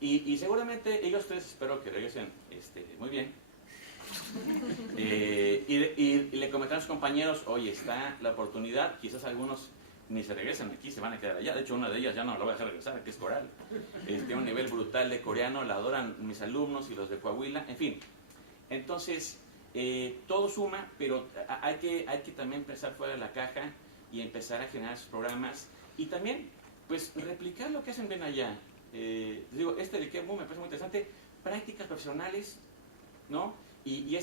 Y seguramente ellos 3 espero que regresen muy bien. Y le comentaron a sus compañeros, oye, está la oportunidad, quizás algunos ni se regresan aquí, se van a quedar allá. De hecho, una de ellas ya no la voy a dejar regresar, que es Coral. Tiene un nivel brutal de coreano, la adoran mis alumnos y los de Coahuila, en fin. Entonces, todo suma, pero hay que también pensar fuera de la caja y empezar a generar sus programas y también, pues, replicar lo que hacen bien allá. Digo, de Kembu me parece muy interesante, prácticas profesionales, ¿no? Y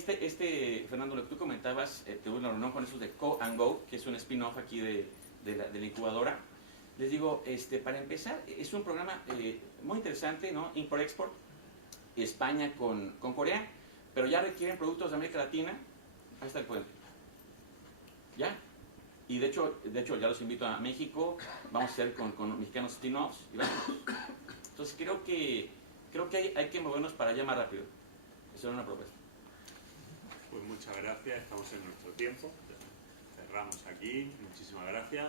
Fernando, lo que tú comentabas, tuve una reunión con esos de Co & Go, que es un spin-off aquí de la incubadora. Les digo, para empezar, es un programa muy interesante, ¿no? Import-Export, España con Corea, pero ya requieren productos de América Latina. Ahí está el puente. ¿Ya? Y de hecho ya los invito a México, vamos a hacer con mexicanos spin-offs, y vamos. Entonces creo que hay que movernos para allá más rápido. Esa era una propuesta. Pues muchas gracias, estamos en nuestro tiempo. Cerramos aquí, muchísimas gracias.